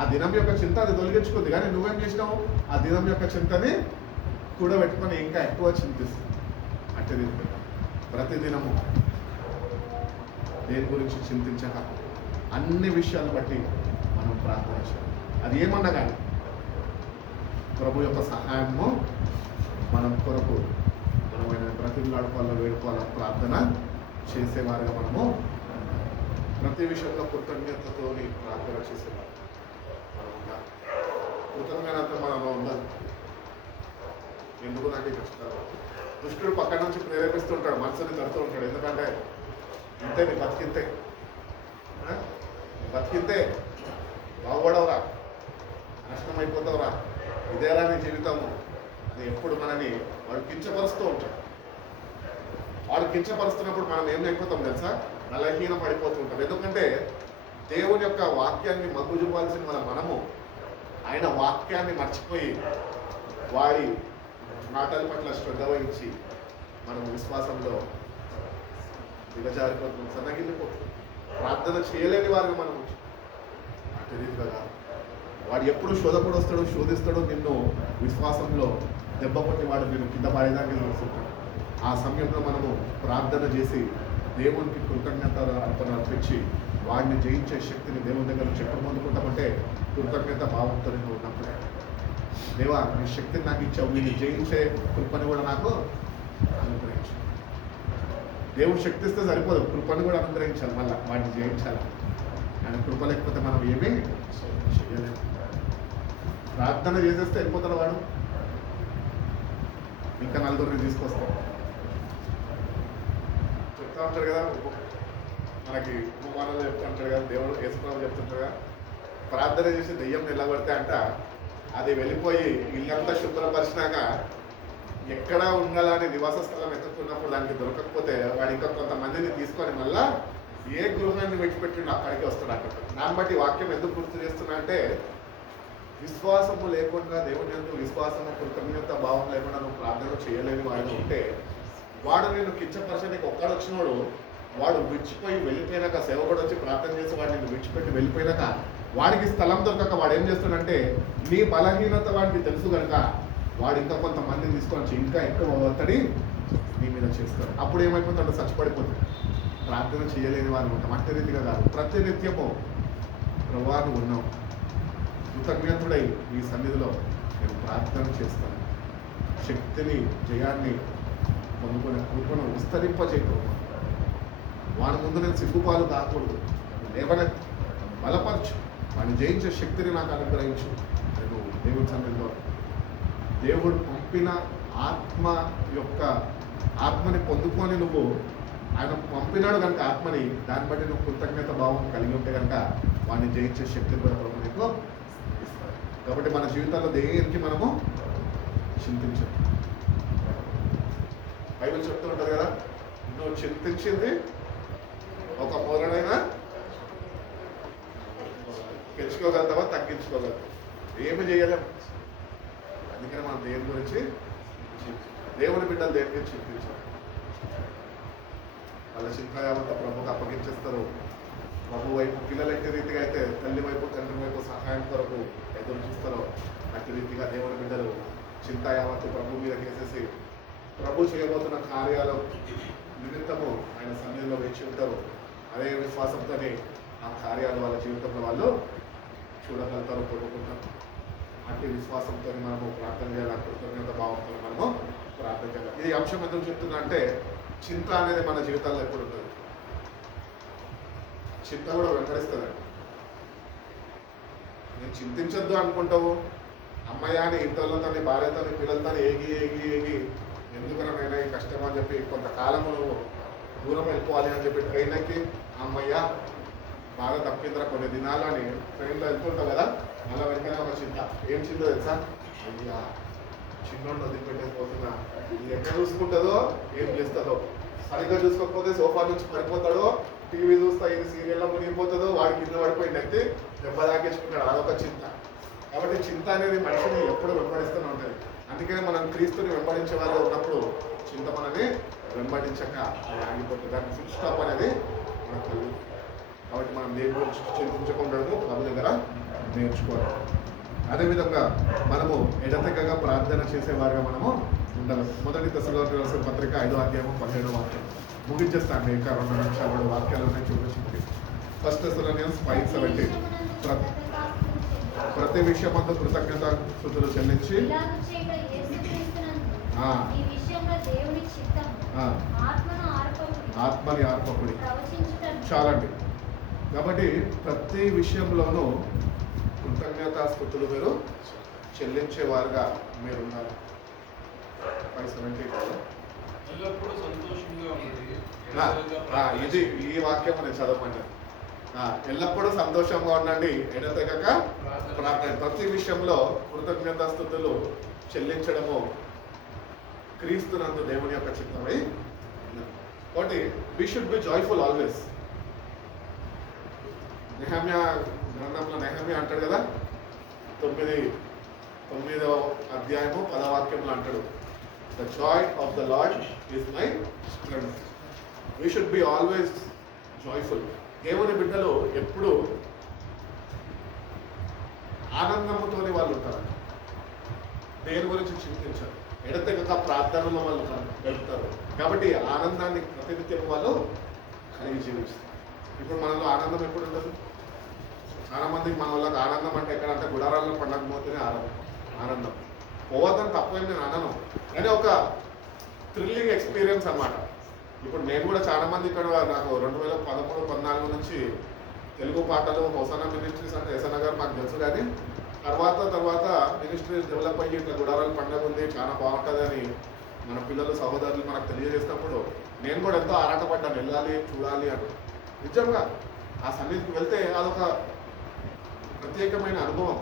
ఆ దినం యొక్క చింత అది తొలగించుకుంది. కానీ నువ్వేం చేసినావు? ఆ దినం యొక్క చింతని కూడబెట్టుకొని ఇంకా ఎక్కువ చింతిస్తుంది. అంటే ప్రతిదినము దేని గురించి చింతించక అన్ని విషయాలు బట్టి మనం ప్రార్థన చేయాలి. అది ఏమన్నా కానీ ప్రభు యొక్క సహాయము మనం కొరకు మనమైన బ్రతిలాడుకోవాలో వేడుకోవాలో ప్రార్థన చేసేవారుగా మనము ప్రతి విషయంలో కృతజ్ఞతతో ప్రార్థన చేసేవారు మనం ఉండాలి. కృతజ్ఞత మనలో ఉండాలి. ఎందుకు నాకు కష్టాలు దుష్టుడు పక్కన నుంచి ప్రేరేపిస్తుంటాడు, మనసుని తడుతూ ఉంటాడు. ఎందుకంటే ఇంతే నీ బతికింతే, బతికింతే, బాగుపడవురా, నష్టం అయిపోతావురా, ఇదేరా నీ జీవితము అని ఎప్పుడు మనని వాడు కించపరుస్తూ ఉంటాడు. వాడు కించపరుస్తున్నప్పుడు మనం ఏం అయిపోతాం తెలుసా? బలహీన పడిపోతూ ఉంటాం. ఎందుకంటే దేవుని యొక్క వాక్యాన్ని మగ్గు చూపాల్సిన మనము ఆయన వాక్యాన్ని మర్చిపోయి వాడి మాటల పట్ల శ్రద్ధ వహించి మనం విశ్వాసంలో దిగజారిపోతుంది, సన్నగిల్లిపోతుంది. ప్రార్థన చేయలేని వారిని మనం అంటే రీతిగా కాదు. వాడు ఎప్పుడు శోధకుడు వస్తాడో, శోధిస్తాడో, నిన్ను విశ్వాసంలో దెబ్బ కొట్టి వాడు నిన్ను కింద పడేదానికి చూస్తుంటాడు. ఆ సమయంలో మనము ప్రార్థన చేసి దేవునికి కృతజ్ఞత అర్పణ అర్పించి వాడిని జయించే శక్తిని దేవుని దగ్గర చెప్ప పొందుకుంటామంటే కృతజ్ఞత భావంతో ఉన్నప్పుడే దేవా నీ శక్తిని నాకు ఇచ్చావు, వీడిని జయించే కృపని కూడా నాకు అనుగ్రహించు. దేవుడు శక్తి ఇస్తే సరిపోదు, కృపను కూడా అనుగ్రహించాలి. మళ్ళీ వాటిని జయించాలి. ఆయన కృప లేకపోతే మనం ఏమీ చేయలేము. ప్రార్థన చేసేస్తే వెళ్ళిపోతాడు వాడు, ఇంకా నలుగురిని తీసుకొస్తాడు. చెప్తా ఉంటాడు కదా, మనకి ఉపమానాలు చెప్తా ఉంటాడు కదా, దేవుడు యేసుప్రభువు చెప్తుంటాడు కదా, ప్రార్థన చేసి దెయ్యం నిలబడితే అంట అది వెళ్ళిపోయి ఇల్లంతా శుభ్రపరిచినాక ఎక్కడ ఉండాలని నివాస స్థలం ఎత్తుకున్నప్పుడు దానికి దొరకకపోతే వాడు ఇంకా కొంతమందిని తీసుకొని మళ్ళా ఏ గృహాన్ని విడిచిపెట్టిండో అక్కడికి వస్తాడు. అక్కడ దాన్ని బట్టి వాక్యం ఎందుకు గుర్తు చేస్తున్నా అంటే విశ్వాసము లేకుండా దేవుని యందు విశ్వాసము కృతజ్ఞత భావం లేకుండా నువ్వు ప్రార్థన చేయలేని వాడు ఉంటే వాడు నేను కించపరచడానికి ఒక్కడు వచ్చినోడు వాడు విడిచిపోయి వెళ్ళిపోయినాక సేవకుడు వచ్చి ప్రార్థన చేసి వాడు నేను విడిచిపెట్టి వెళ్ళిపోయినాక వాడికి స్థలం దొరకక వాడు ఏం చేస్తాడంటే నీ బలహీనత వాడికి తెలుసు కనుక వాడు ఇంకా కొంతమందిని తీసుకొని ఇంకా ఎక్కువ ఒత్తిడి నీ మీద చేస్తాడు. అప్పుడు ఏమైపోతుందో చచ్చిపడిపోతుంది. ప్రార్థన చేయలేని వారు ఉంటాం. అట్టి రీతిగా కాదు, ప్రతినిత్యము ప్రభువాను ఉన్నాం కృతజ్ఞతుడై ఈ సన్నిధిలో నేను ప్రార్థన చేస్తాను. శక్తిని జయాన్ని పొందుకునే కృపను విస్తరింపజేయకూడదు. వాడి ముందు నేను సిగ్గుపాలు కాకూడదు. లేవన బలపరచు, వాడిని జయించే శక్తిని నాకు అనుగ్రహించు. నేను దేవుడి సన్నిధిలో దేవుడు పంపిన ఆత్మ యొక్క ఆత్మని పొందుకొని నువ్వు ఆయన పంపినాడు కనుక ఆత్మని దాన్ని బట్టి నువ్వు కృతజ్ఞత భావం కలిగి ఉంటే కనుక వాడిని జయించే శక్తిని కూడా ప్రభు నీకు ఇస్తాడు. కాబట్టి మన జీవితాల్లో దేనికి మనము చింతించాలి. బైబిల్ చెప్తూ ఉంటుంది కదా, నువ్వు చింతించింది ఒక మూలనైనా పెంచుకోగలుగుతావా, తగ్గించుకోగలుగుతావు, ఏమి చేయలేము. అందుకని మనం దేని గురించి దేవుని బిడ్డలు దేని గురించి చింతించాలి. వాళ్ళ చింతయావంత ప్రభుకి అప్పగించేస్తారు. ప్రభు వైపు పిల్లలు ఎట్టి రీతిగా అయితే తల్లి వైపు తండ్రి వైపు సహాయం కొరకు ఎదురు చూస్తారో అట్టి రీతిగా దేవుని బిడ్డలు చింతయావత్తు ప్రభు మీద వేసేసి ప్రభు చేయబోతున్న కార్యాలు నిమిత్తము ఆయన సన్నిధిలో వేచి ఉంటారు. అదే విశ్వాసంతోనే ఆ కార్యాలు వాళ్ళ జీవితంలో వాళ్ళు చూడగలుగుతారు, పొందుకుంటారు. అట్టి విశ్వాసంతో మనము ప్రార్థన చేయాలి, కృతజ్ఞత భావంతో మనము ప్రార్థన చేయాలి. ఇది అంశం ఎందుకు చెప్తున్నా అంటే చింత అనేది మన జీవితాల్లో ఎప్పుడు ఉంటుంది. చింత కూడా వెంబడిస్తుందండి. నేను చింతించొద్దు అనుకుంటావు, అమ్మయ్య అని ఇంటర్లతో భార్యతో పిల్లలతో ఏగి ఏగి ఏగి ఎందుకనైనా ఈ కష్టం అని చెప్పి కొంతకాలము నువ్వు దూరం వెళ్ళిపోవాలి అని చెప్పి ట్రైన్ ఎక్కి అమ్మయ్య బాగా తప్పిందిరా కొన్ని దినాలు అని ట్రైన్లో వెళ్తుంటావు కదా, మళ్ళీ వెంటనే ఒక చింత. ఏం చిందో తెలుసా? అయ్యా చిన్నోడిని వదిలిపెట్టేసిపోతున్నా, ఇది ఎక్కడ చూసుకుంటుందో ఏం చేస్తుందో, సరిగ్గా చూసుకోకపోతే సోఫా నుంచి పడిపోతాడో, టీవీ చూస్తా ఇది సీరియల్లో మునిగిపోతుందో, వాడి కింద పడిపోయింది దెబ్బ తాకించుకుంటాడు. అదొక చింత. కాబట్టి చింత అనేది మనిషిని ఎప్పుడు వెంబడిస్తూనే ఉంటుంది. అందుకనే మనం క్రీస్తుని వెంబడించే వాళ్ళు ఉన్నప్పుడు చింత మనని వెంబడించక ఆగిపోతుంది. దానికి ఫుల్ స్టాప్ అనేది మనకు తెలియదు. కాబట్టి మనం దేని గురించి చింతించకుండా ప్రభు దగ్గర నేర్చుకోవాలి. అదేవిధంగా మనము ఎడతెగగా ప్రార్థన చేసేవారుగా మనము ఉండాలి. మొదటి దశలోకి రాసిన పత్రిక 5వ అధ్యాయం 17వ వాక్యం ముగించేస్తాను. ఇంకా 2 నిమిషాలు వాక్యాలు ఉన్నాయి చూపించింది. ఫస్ట్ దశలోనియన్స్ 5:17 ప్రతి విషయమంతా కృతజ్ఞత స్తుతులు చెల్లించి ఆత్మని ఆర్పకుడి. చాలండి. కాబట్టి ప్రతి విషయంలోనూ కృతజ్ఞతాస్తుతులు మీరు చెల్లించేవారుగా మీరు ఉండాలి. 5:17 ఇది ఈ వాక్యం నేను చదవమండి. ఎల్లప్పుడూ సంతోషంగా ఉండండి, ఎడతెగక ప్రార్థన. ప్రతి విషయంలో కృతజ్ఞతాస్తుతులు చెల్లించడము క్రీస్తునందు దేవుని యొక్క చిత్తమై. కాబట్టి we should be joyful always. Nehemiah గ్రంథంలో నెహమ్యా అంటాడు కదా, 9వ అధ్యాయము 10వ వాక్యంలో అంటాడు, the joy of the Lord is my strength. We should be always joyful. దేవుని బిడ్డలు ఎప్పుడు ఆనందంతోనే వాళ్ళు ఉంటారు. దేని గురించి చింతించారు, ఎడతెగక ప్రార్థనలో వాళ్ళు గడుపుతారు. కాబట్టి ఆనందాన్ని ప్రతినిత్యం వాళ్ళు కలిగి జీవిస్తారు. ఇప్పుడు మనలో ఆనందం ఎప్పుడు ఉండదు. చాలా మందికి మన వాళ్ళకి ఆనందం అంటే ఎక్కడంటే గుడారాల్లో పండగ పోతేనే ఆనందం. పోవద్దని తప్పేం నేను అనను, కానీ ఒక థ్రిల్లింగ్ ఎక్స్పీరియన్స్ అన్నమాట. ఇప్పుడు నేను కూడా చాలా మంది ఇక్కడ నాకు 2013-14 నుంచి తెలుగు పాటలు హోసానా మినిస్ట్రీస్ అంటే ఎస్ఎన్ గారు మాకు తెలుసు. కానీ తర్వాత మినిస్ట్రీస్ డెవలప్ అయ్యి ఇట్లా గుడారాల పండుగ ఉంది, చాలా బాగుంటుంది అని మన పిల్లలు సహోదరులు మనకు తెలియజేసినప్పుడు నేను కూడా ఎంతో ఆరాటపడ్డాను, వెళ్ళాలి చూడాలి అని. నిజంగా ఆ సన్నిధికి వెళ్తే అదొక ప్రత్యేకమైన అనుభవం.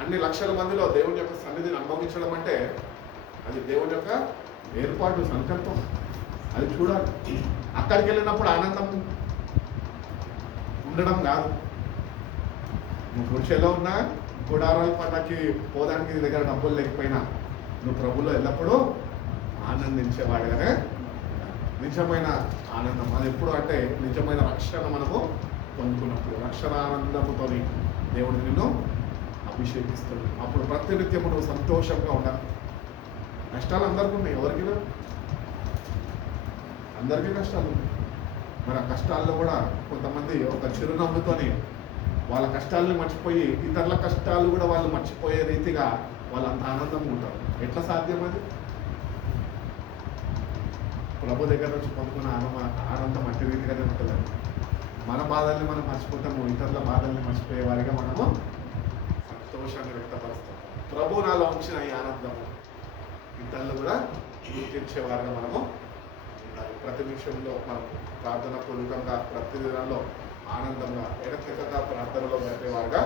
అన్ని లక్షల మందిలో దేవుని యొక్క సన్నిధిని అనుభవించడం అంటే అది దేవుని యొక్క ఏర్పాటు, సంకల్పం. అది చూడాలి. అక్కడికి వెళ్ళినప్పుడు ఆనందం ఉండడం కాదు. నువ్వు పురుషులో ఉన్నా గుడారాల పండగకి పోదానికి నీ దగ్గర డబ్బులు లేకపోయినా నువ్వు ప్రభులో ఎల్లప్పుడూ ఆనందించేవాడుగానే. నిజమైన ఆనందం అది ఎప్పుడు అంటే నిజమైన రక్షణ మనము పొందుకున్నప్పుడు, రక్షణ ఆనందముతో దేవుడు నిన్ను అభిషేకిస్తాడు. అప్పుడు ప్రతినిత్యము నువ్వు సంతోషంగా ఉండాలి. కష్టాలు అందరికీ ఉన్నాయి, ఎవరికి అందరికీ కష్టాలు ఉన్నాయి. మరి ఆ కష్టాల్లో కూడా కొంతమంది ఒక చిరునవ్వుతోని వాళ్ళ కష్టాలను మర్చిపోయి ఇతరుల కష్టాలు కూడా వాళ్ళు మర్చిపోయే రీతిగా వాళ్ళు అంత ఆనందంగా ఉంటారు. ఎట్లా సాధ్యం అది? ప్రభు దగ్గర నుంచి పొందుకున్న ఆనందం అట్టి రీతిగానే ఉంటుందండి. మన బాధల్ని మనం మర్చిపోతాము, ఇతరుల బాధల్ని మర్చిపోయే వారిగా మనము సంతోషాన్ని వ్యక్తపరుస్తాం. ప్రభు నాలో ఉంచిన ఈ ఆనందము ఇతరులు కూడా గుర్తించేవారుగా మనము ఉండాలి. ప్రతి విషయంలో మనం ప్రార్థన పూర్వకంగా ప్రతి దినాల్లో ఆనందంగా ఎడతెగక ప్రార్థనలో గడిపేవారుగా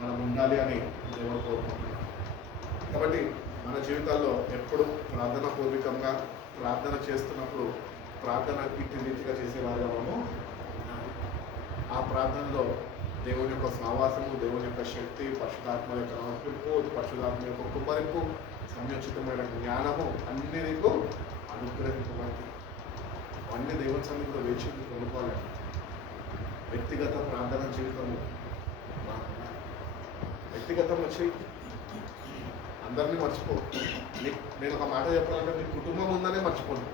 మనం ఉండాలి అని దేవుడు కోరుకుంటున్నాం. కాబట్టి మన జీవితాల్లో ఎప్పుడు ప్రార్థన పూర్వకంగా ప్రార్థన చేస్తున్నప్పుడు ప్రార్థన ఇట్టి రీతిగా చేసేవారుగా మనము ఉండాలి. ఆ ప్రార్థనలో దేవుని యొక్క సహవాసము, దేవుని యొక్క శక్తి, పరిశుద్ధాత్మ యొక్క నడిపింపు, పరిశుద్ధాత్మ యొక్క కుమ్మరింపు, సంయోచితమైన జ్ఞానము అన్ని నీకు అనుగ్రహించబడి అన్ని దేవుని సన్నిధిలో వేచి కొనుక్కోవాలి. వ్యక్తిగత ప్రార్థన జీవితము వ్యక్తిగతం వచ్చి అందరినీ మర్చిపో. నేను ఒక మాట చెప్పాలంటే నీ కుటుంబం ఉందనే మర్చిపోను.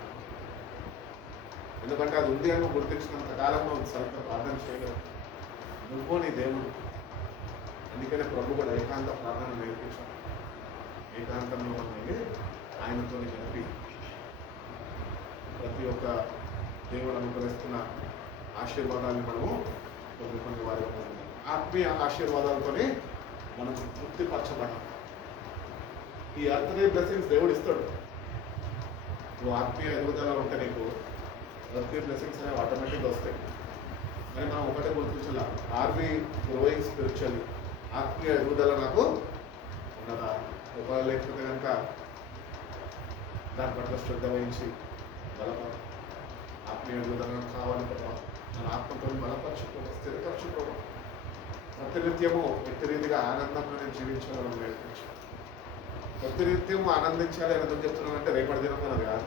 ఎందుకంటే అది ఉంది అని గుర్తించినంత కాలంలో సరిగ్గా ప్రార్థన చేయగలరు నువ్వు నీ దేవుడు. అందుకనే ప్రభు కూడా ఏకాంత ప్రార్థన నేర్పించాలి. ఏకాంతంలో మనల్ని ఆయనతో కలిపి ప్రతి ఒక్క దేవుడు అనుగ్రహిస్తున్న ఆశీర్వాదాన్ని మనము పొందుకునే వారి ఆత్మీయ ఆశీర్వాదాలతోనే మనం తృప్తిపరచబడాలి. ఈ అర్త్లీ బ్లెస్సింగ్స్ దేవుడు ఇస్తాడు. నువ్వు ఆత్మీయ ఎదుగుదల ఉంటే నీకు అర్త్లీ బ్లెస్సింగ్స్ అనేవి ఆటోమేటిక్గా వస్తాయి. కానీ మనం ఒకటే గుర్తించాల, ఆర్మీ గ్రోయింగ్ స్పిరిచువల్లీ, ఆత్మీయ ఎదుగుదల నాకు ఉన్నదా? ఒకవేళ లేకపోతే కనుక దాని పట్ల శ్రద్ధ వహించి బలపడ, ఆత్మీయ ఎదుగుదల కావాలి కదా, మన ఆత్మతో బలపరచుకోవాలి, స్థిరపరచుకోవాలి. ప్రతినిత్యము వ్యక్తిరీతిగా ఆనందంలోనే జీవించాలని నేర్పించు. ప్రతినిత్యము ఆనందించాలి అని ఎందుకు చెప్తున్నానంటే రేపటి దినం మనది కాదు,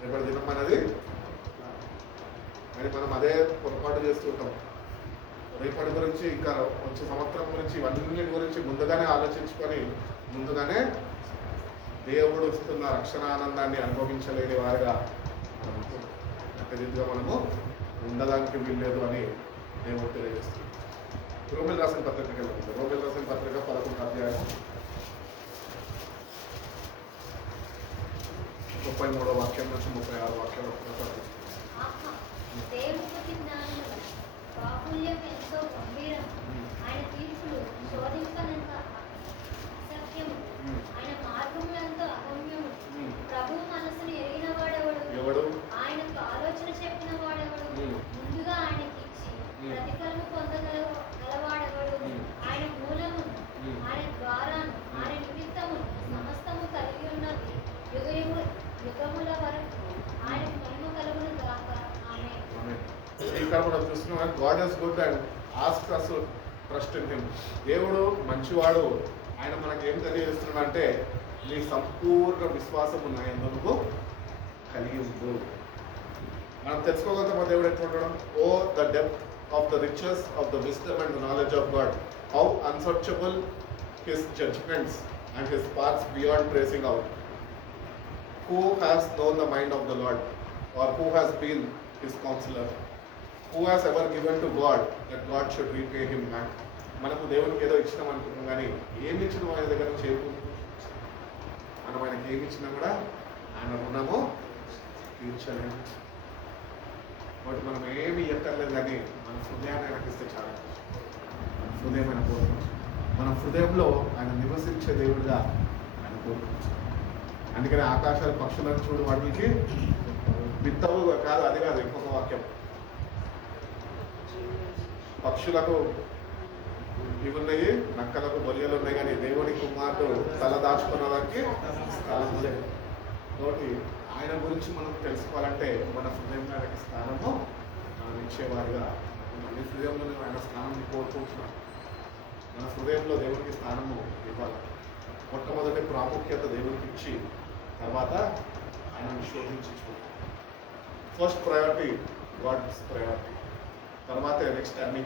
రేపటి దినం మనది. కానీ మనం అదే పొరపాటు చేస్తుంటాం. రేపటి గురించి, ఇంకా వచ్చే సంవత్సరం గురించి, ఇవన్నీ గురించి ముందుగానే ఆలోచించుకొని ముందుగానే దేవుడు ఇస్తున్న రక్షణ ఆనందాన్ని అనుభవించలేని వారిగా మనం ప్రతినిధిగా మనము ఉండడానికి వీల్లేదు అని దేవుడు తెలియజేస్తుంది. రోమిల్ రాసిన పత్రిక, రోమిల్ రాసిన పత్రిక 11వ అధ్యాయం 33వ వాక్యం నుంచి 36వ వాక్యం. ఆయన తీర్పులు శోధించనంత అసత్యము, ఆయన మార్గములంతా అగమ్యము. ప్రభు మనసును ఎరిగిన వాడెవడు? ఆయనకు ఆలోచన చెప్పిన వాడెవడు? ముందుగా ఆయనకి ఇచ్చి ప్రతిఫలము పొందగలవాడెవడు? ఆయన మూలము, ఆయన ద్వారాను, ఆయన నిమిత్తము సమస్తము కలిగి ఉన్నది యుగముల వరకు ఆయన మహిమ కలుగును గాక. ఆమేన్. ఇక్కడ మనం చూస్తున్నాం, God is good and ask us to trust in him. దేవుడు మంచివాడు. ఆయన మనకి ఏం తెలియజేస్తున్నాడు అంటే నీ సంపూర్ణ విశ్వాసం ఉన్నాయని నువ్వు కలిగి ఉండు. మనం తెలుసుకోగలుగుతాం దేవుడు ఎట్లుండడం. O the depth of the riches of the wisdom and the knowledge of God, how unsearchable his judgements and his paths beyond tracing out. Who has known the mind of the Lord, or who has been his counselor? Who has ever given to God that God should repay him back? మనకు దేవునికి ఏదో ఇచ్చినాం అనుకుంటున్నాం, కానీ ఏమి ఇచ్చినాం ఆయన దగ్గర చేరుకుంటున్నాం. మనం ఆయనకి ఏమి ఇచ్చినా కూడా ఆయన రుణము తీర్చలేము. కాబట్టి మనం ఏమి ఎక్కర్లేదు, కానీ మన హృదయాన్ని ఆయనకి ఇస్తే చాలా. మన హృదయం ఆయన కోరుకుంటాం. మన హృదయంలో ఆయన నివసించే దేవుడిగా ఆయన కోరుకుంటాం. అందుకని ఆకాశాల పక్షులను చూడు, వాటికి విత్తవు కాదు, అది కాదు, ఇంకొక వాక్యం. పక్షులకు ఇవి ఉన్నాయి, నక్కలకు బొలియలు ఉన్నాయి, కానీ దేవుని కుమారుడు తల దాచుకున్నదానికి స్థలం లేదు. కాబట్టి ఆయన గురించి మనం తెలుసుకోవాలంటే మన హృదయంలో ఆయనకి స్థానము మనం ఇచ్చేవారుగా, మన హృదయంలో ఆయన స్థానం కోరుకుంటున్నాం. మన హృదయంలో దేవునికి స్థానము ఇవ్వాలి. మొట్టమొదటి ప్రాముఖ్యత దేవునికి ఇచ్చి తర్వాత ఆయనను శోధించి చూడాలి. ఫస్ట్ ప్రయారిటీ గాడ్స్ ప్రయారిటీ, తర్వాత నెక్స్ట్ అన్ని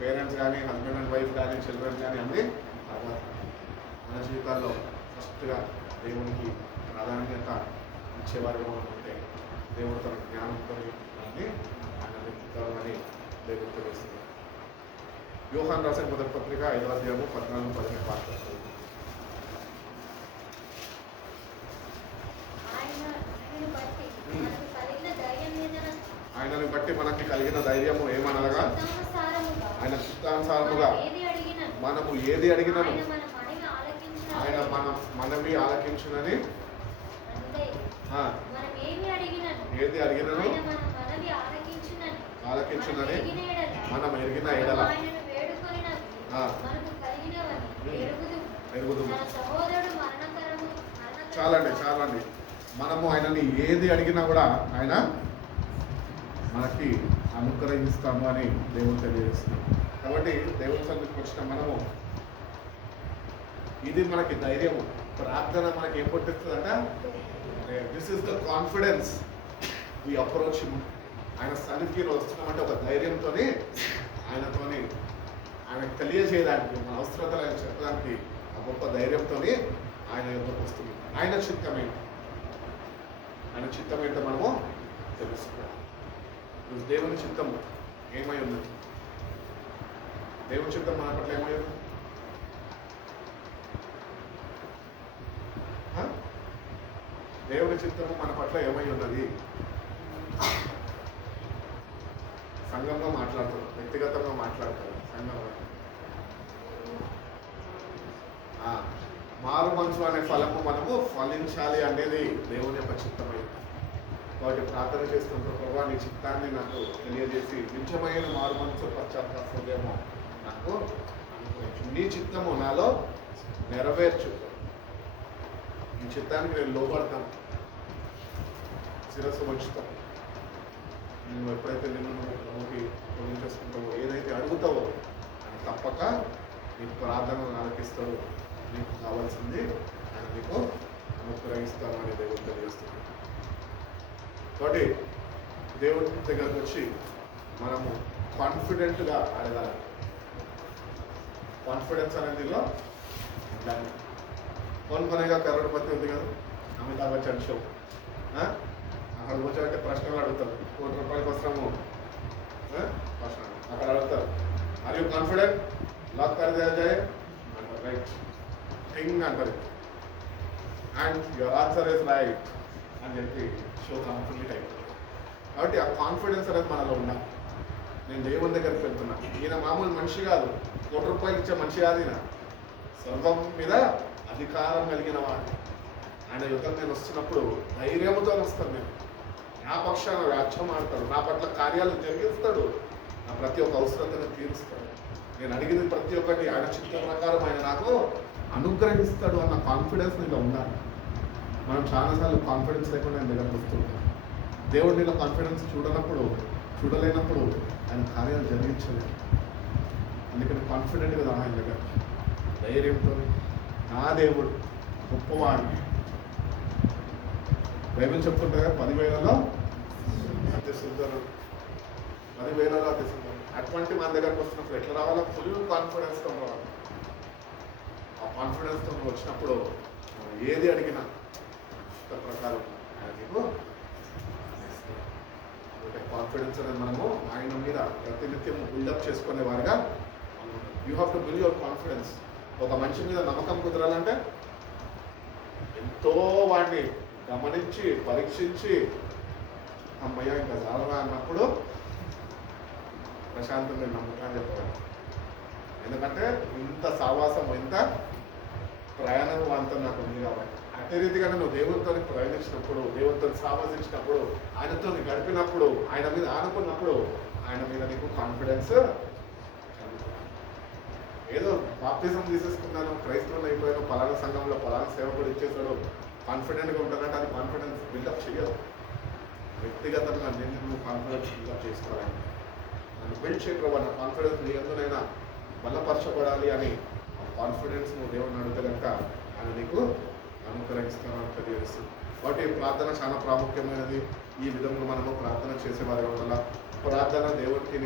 పేరెంట్స్ కానీ, హస్బెండ్ అండ్ వైఫ్ కానీ, చిల్డ్రన్ కానీ అన్నీ తర్వాత. మన జీవితాల్లో ఫస్ట్గా దేవునికి ప్రాధాన్యత ఇచ్చేవారుగా ఉంటే దేవుడు తన జ్ఞానంతో దాన్ని ఆయన వెతుకుతామని దేవుడు తెలుస్తుంది. యోహాను రాసిన మొదటి పత్రిక 5వ అధ్యాయము 14-15 వాక్యాలు. ఆయనని బట్టి మనకి కలిగిన ధైర్యము ఏమనగా, ఆయన చిత్తానుసారముగా మనము ఏది అడిగినను ఆయన మనవి ఆలకించునని, ఏది అడిగినను ఆలకించునని మనం ఎరిగిన ఎడల ఎరుగుదుము. చాలండి. మనము ఆయనని ఏది అడిగినా కూడా ఆయన మనకి అనుగ్రహిస్తాము అని దేవుడు తెలియజేస్తున్నాం. కాబట్టి దేవుని సన్నిధికి వచ్చిన మనము, ఇది మనకి ధైర్యము. ప్రార్థన మనకి ఏం పుట్టిస్తుందంట, this is the confidence we approach him. ఆయన సన్నిధికి వస్తున్నామంటే ఒక ధైర్యంతో ఆయనతోని ఆయనకు తెలియజేయడానికి, మన అవసరతలు ఆయన చెప్పడానికి ఆ గొప్ప ధైర్యంతో ఆయన యొక్కకు వస్తుంది. ఆయన చిత్తం ఏంటో మనము తెలుసుకోవాలి. దేవుని చిత్తం ఏమై ఉన్నది? దేవుని చిత్తం మన పట్ల ఏమై ఉంది? దేవుని చిత్తము మన పట్ల ఏమై ఉన్నది? సంఘంగా మాట్లాడతారు, వ్యక్తిగతంగా మాట్లాడతారు. సంఘంగా మారు మనసు అనే ఫలము మనము ఫలించాలి అనేది దేవుని యొక్క చిత్తమైంది. కాబట్టి ప్రార్థన చేస్తున్నప్పుడు ప్రభావ నీ చిత్తాన్ని నాకు తెలియజేసి నిజమైన మారు మనసు పశ్చాత్తాపమేమో నాకు అనుగ్రహించు. నీ చిత్తము నాలో నెరవేర్చు. నీ చిత్తానికి నేను లోపడతాను, శిరస్సు వంచుతాను. నువ్వు ఎప్పుడైతే నిన్ను నువ్వుకి చేసుకుంటావో, ఏదైతే అడుగుతావో అని తప్పక నీ ప్రార్థనను ఆలకిస్తాడు. నీకు కావాల్సింది ఆయన నీకు అనుగ్రహిస్తాను అని దేవుడు తెలియజేస్తుంది. కాబట్టి దేవుడి దగ్గరకు వచ్చి మనము కాన్ఫిడెంట్గా అడగాలి. కాన్ఫిడెన్స్ అనేదిలో ఉండాలి. కొనుకొనేగా కరోడ్పతి ఉంది కదా, అమితాబ్ బచ్చన్ షో. అక్కడ కూర్చోబెట్టి ప్రశ్నలు అడుగుతారు. ₹1 వస్త్రము ప్రశ్న అక్కడ అడుగుతారు, ఆర్ యూ కాన్ఫిడెంట్, లాక్ కర్ దియా జాయే అంటారు. రైట్ థింగ్ అంటారు, and your answer is right అని చెప్పి షో కంప్లీట్ అయిపోతుంది. కాబట్టి ఆ కాన్ఫిడెన్స్ అనేది మనలో ఉండాలి. నేను దేవుని దగ్గరికి వెళ్తున్నా, ఈయన మామూలు మనిషి కాదు, ₹1 ఇచ్చే మనిషి కాదు. ఈయన సర్వం మీద అధికారం కలిగిన వాడు. ఆయన యుద్ధం నేను వస్తున్నప్పుడు ధైర్యంతో వస్తాను. నేను నా పక్షాన వ్యాఖ్యం ఆడతాడు, నా పట్ల కార్యాలు జరిగిస్తాడు, నా ప్రతి ఒక్క అవసరతను తీరుస్తాడు. నేను అడిగిన ప్రతి ఒక్కటి ఆయన చిత్త ప్రకారం ఆయన నాకు అనుగ్రహిస్తాడు అన్న కాన్ఫిడెన్స్ నీలో ఉండాలి. మనం చాలాసార్లు కాన్ఫిడెన్స్ లేకుండా ఆయన దగ్గరకు వస్తుంటాం. దేవుడు నీలో కాన్ఫిడెన్స్ చూడలేనప్పుడు ఆయన కార్యాలు జరిగించలేదు. అందుకని కాన్ఫిడెంట్గా ఆయన దగ్గర ధైర్యంతో, నా దేవుడు గొప్పవాడు. బైబిల్ చెప్తుంటే 10,000లో అతిశుద్ధులు, 10,000లో అతిశుద్ధులు. అటువంటి మన దగ్గరకు వస్తున్నప్పుడు ఎట్లా రావాలో ఫుల్ కాన్ఫిడెన్స్తో రావాలి. ఆ కాన్ఫిడెన్స్తో వచ్చినప్పుడు ఏది అడిగినా ఇష్ట ప్రకారం ఆయన నీకు కాన్ఫిడెన్స్ అనేది మనము ఆయన మీద ప్రతినిత్యం బిల్డప్ చేసుకునే వారిగా you have to build your confidence. ఒక మనిషి మీద నమ్మకం కుదరాలంటే ఎంతో వాడిని గమనించి పరీక్షించి అమ్మయ్య ఇంకా చాలరా అన్నప్పుడు ప్రశాంతంగా నమ్మకాన్ని చెప్పగలను. ఎందుకంటే ఇంత సావాసం, ఇంత ప్రయాణం అంతా నాకు ఉంది కాబట్టి. అదే రీతిగానే నువ్వు దేవునితో ప్రయాణించినప్పుడు, దేవునితో సావాసించినప్పుడు, ఆయనతో గడిపినప్పుడు, ఆయన మీద ఆనుకున్నప్పుడు ఆయన మీద నీకు కాన్ఫిడెన్స్ ఏదో బాప్తిజం తీసేసుకున్నాను, క్రైస్తవులు అయిపోయాను, పలానా సంఘంలో పలానా సేవకుడు ఇచ్చేసాడు, కాన్ఫిడెంట్గా ఉంటానంటే అది కాన్ఫిడెన్స్ బిల్డప్ చేయదు. వ్యక్తిగతంగా నేను నువ్వు కాన్ఫిడెన్స్ బిల్డప్ చేసుకోవాలి. నన్ను బిల్డ్ చేయడం నా కాన్ఫిడెన్స్ నీ ఎందునైనా బలపరచబడాలి అని కాన్ఫిడెన్స్ నువ్వు దేవుడిని అడిగితే కనుక ఆయన నీకు అనుగ్రహిస్తానని తెలియజేస్తుంది. కాబట్టి ప్రార్థన చాలా ప్రాముఖ్యమైనది. ఈ విధంగా మనము ప్రార్థన చేసేవారి వల్ల ప్రార్థన దేవుడికి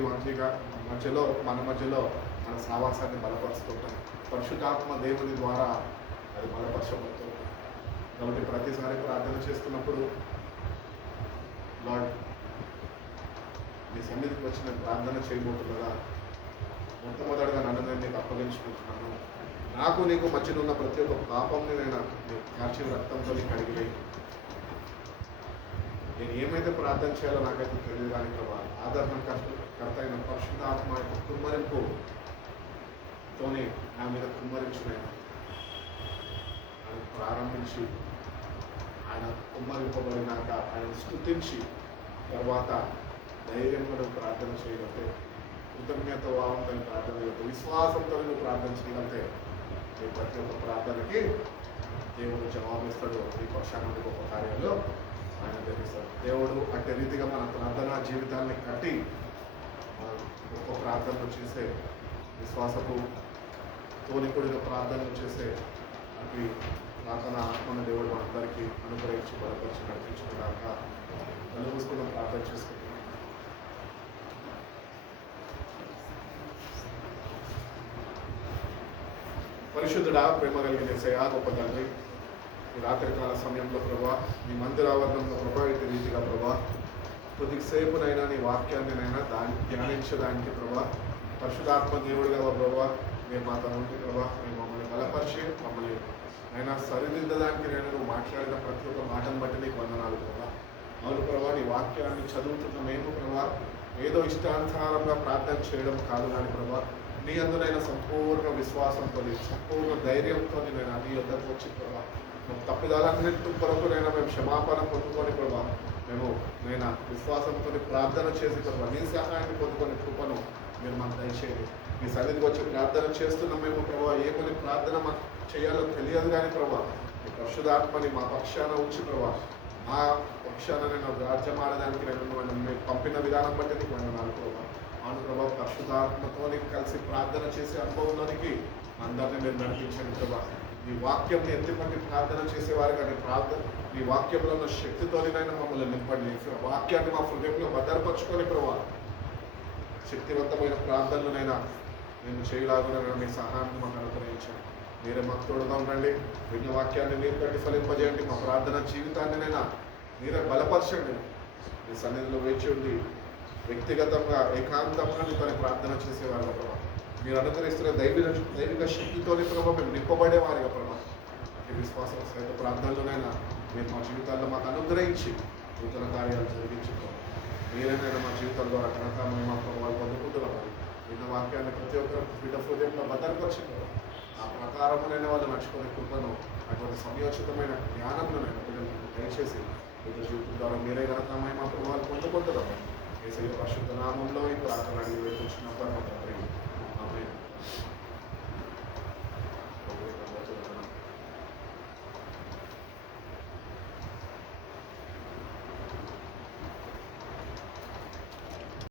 మన మధ్యలో మన సావాసాన్ని బలపరుస్తుంటాం. పరిశుద్ధాత్మ దేవుని ద్వారా అది బలపరచబడుతుంది. కాబట్టి ప్రతిసారి ప్రార్థన చేస్తున్నప్పుడు లార్డ్ నీ సన్నిధికి వచ్చిన ప్రార్థన చేయబోతుండగా మొట్టమొదటిగా నన్ను నేను నీకు అప్పగించుకుంటున్నాను. నాకు నీకు మధ్యలో ఉన్న ప్రతి ఒక్క పాపంని నేను కాచిన రక్తంతో నీకు అడిగినాయి. నేను ఏమైతే ప్రార్థన చేయాలో నాకైతే తెలియదు కానీ ప్రభా, ఆదరణకర్త అయిన పరిశుద్ధాత్మ యొక్క కుమ్మరింపుతోనే నా మీద కుమ్మరించినాయి. ఆయన ప్రారంభించి ఆయన కుమ్మరింపబడినాక ఆయన స్తుతించి తర్వాత ధైర్యంగా నువ్వు ప్రార్థన చేయగలితే, కృతజ్ఞత భావంతో ప్రార్థన చేయగలితే, విశ్వాసంతో నువ్వు ప్రార్థన చేయగలితే నీ ప్రతి ఒక్క ప్రార్థనకి దేవుడు జవాబిస్తాడు. నీ పక్షాన గొప్ప కార్యాలు ఆయన తెలిస్తాడు. దేవుడు అట్టి రీతిగా మన ప్రార్థనా జీవితాన్ని కట్టి గొప్ప ప్రార్థనలు చేసే, విశ్వాసపు తోని కూడిన ప్రార్థనలు చేసే అటు ప్రార్థన ఆత్మను దేవుడు మనందరికీ అనుగ్రహించి బలపరిచి నడిపించుకున్నాక అనుభూసుకున్న ప్రార్థన చేసుకుంటున్నాం. పరిశుద్ధుడా, ప్రేమ కలిగిన యేసయ్యా, గొప్ప తండ్రి, ఈ రాత్రికాల సమయంలో ప్రభా నీ మందిరావరణంలో ప్రభా ఇటు రీతిగా ప్రభా కొద్దిసేపునైనా నీ వాక్యాన్నినైనా ధ్యానించడానికి ప్రభా పరిశుద్ధాత్మ దేవుడిగా ప్రభా మేము మాతో ఉంటే ప్రభా మేము మమ్మల్ని బలపరిచి మమ్మల్ని అయినా సరిదిద్దడానికి నేను నువ్వు మాట్లాడిన ప్రతి ఒక్క మాటను బట్టి నీకు వందనాలు ప్రభా. అవును ప్రభా, నీ వాక్యాన్ని చదువుతున్న మేము ప్రభా ఏదో ఇష్టానుసారంగా ప్రార్థన చేయడం కాదు కానీ ప్రభా నీ అందునైనా సంపూర్ణ విశ్వాసంతో సంపూర్ణ ధైర్యంతో నేను నీ యొద్దకు వచ్చి ప్రభా తప్పిదాలన్నింటి కొరకు నేను మేము క్షమాపణ పొందుకొని ప్రభా మేము నేను విశ్వాసంతో ప్రార్థన చేసి ప్రభా నీ సహాయాన్ని పొందుకొని కృపను మీరు మాకు దయచేయండి. మీ సన్నిధికి వచ్చి ప్రార్థన చేస్తున్నాం మేము ప్రభా ఏ కొన్ని ప్రార్థన మాకు చేయాలో తెలియదు కానీ ప్రభా మీ పరిశుద్ధాత్మని మా పక్షాన ఉంచి ప్రభా మా పక్షాన నేను రాజ్యం ఆడడానికి నేను మీరు పంపిన విధానం బట్టి నీకు వందనాలు ప్రభా. అవును ప్రభా పరిశుద్ధాత్మతో కలిసి ప్రార్థన చేసే అనుభవంలోనికి అందరినీ మీరు నడిపించండి ప్రభా. ఈ వాక్యంని ఎత్తిపట్టి ప్రార్థన చేసేవారు కానీ ఈ వాక్యంలో ఉన్న శక్తితోనైనా మమ్మల్ని నింపండి. వాక్యాన్ని మా హృదయంలో భద్రపరచుకొని ప్రభా శక్తివంతమైన ప్రార్థనలనైనా నేను చేయలాగున మీ సహాయాన్ని మాకు అనుగ్రహించండి. మీరే మాకు తోడుగా ఉండండి. విన్న వాక్యాన్ని మీరు కట్టి ఫలింపజేయండి. మా ప్రార్థన జీవితాన్నినైనా మీరే బలపరచండి. మీ సన్నిధిలో వేచి ఉండి వ్యక్తిగతంగా ఏకాంతంగా మీతో ప్రార్థన చేసేవారుగా ప్రభావ మీరు అనుగ్రహిస్తున్న దైవిక శక్తితోని ప్రభావ మేము నింపబడేవారుగా ప్రభావ ఈ విశ్వాసం సహిత ప్రార్థనలోనైనా మీరు మా జీవితాల్లో మాకు అనుగ్రహించి నూతన కార్యాలు జరిగించుకోవాలి. మీరేనైనా మా జీవితాల ద్వారా కనుక మేము మా ప్రభావాలు పొందుకుంటున్నాం. విన్న వాక్యాన్ని ప్రతి ఒక్కరు బిడ్డ హృదయంలో భద్రపరచుకోవాలి. ఆ ప్రకారమునైనా వాళ్ళు నడుచుకునే కృపను అటువంటి సమయోచితమైన జ్ఞానంలోనైనా పిల్లలకు దయచేసి బిడ్డ జీవితం ద్వారా మీరే కనుక మా ప్రభావాలు పొందుకుంటున్నాం. ఏసయ్య పరిశుద్ధ నామంలో ఈ ప్రార్థన అడిగి వచ్చినప్పుడు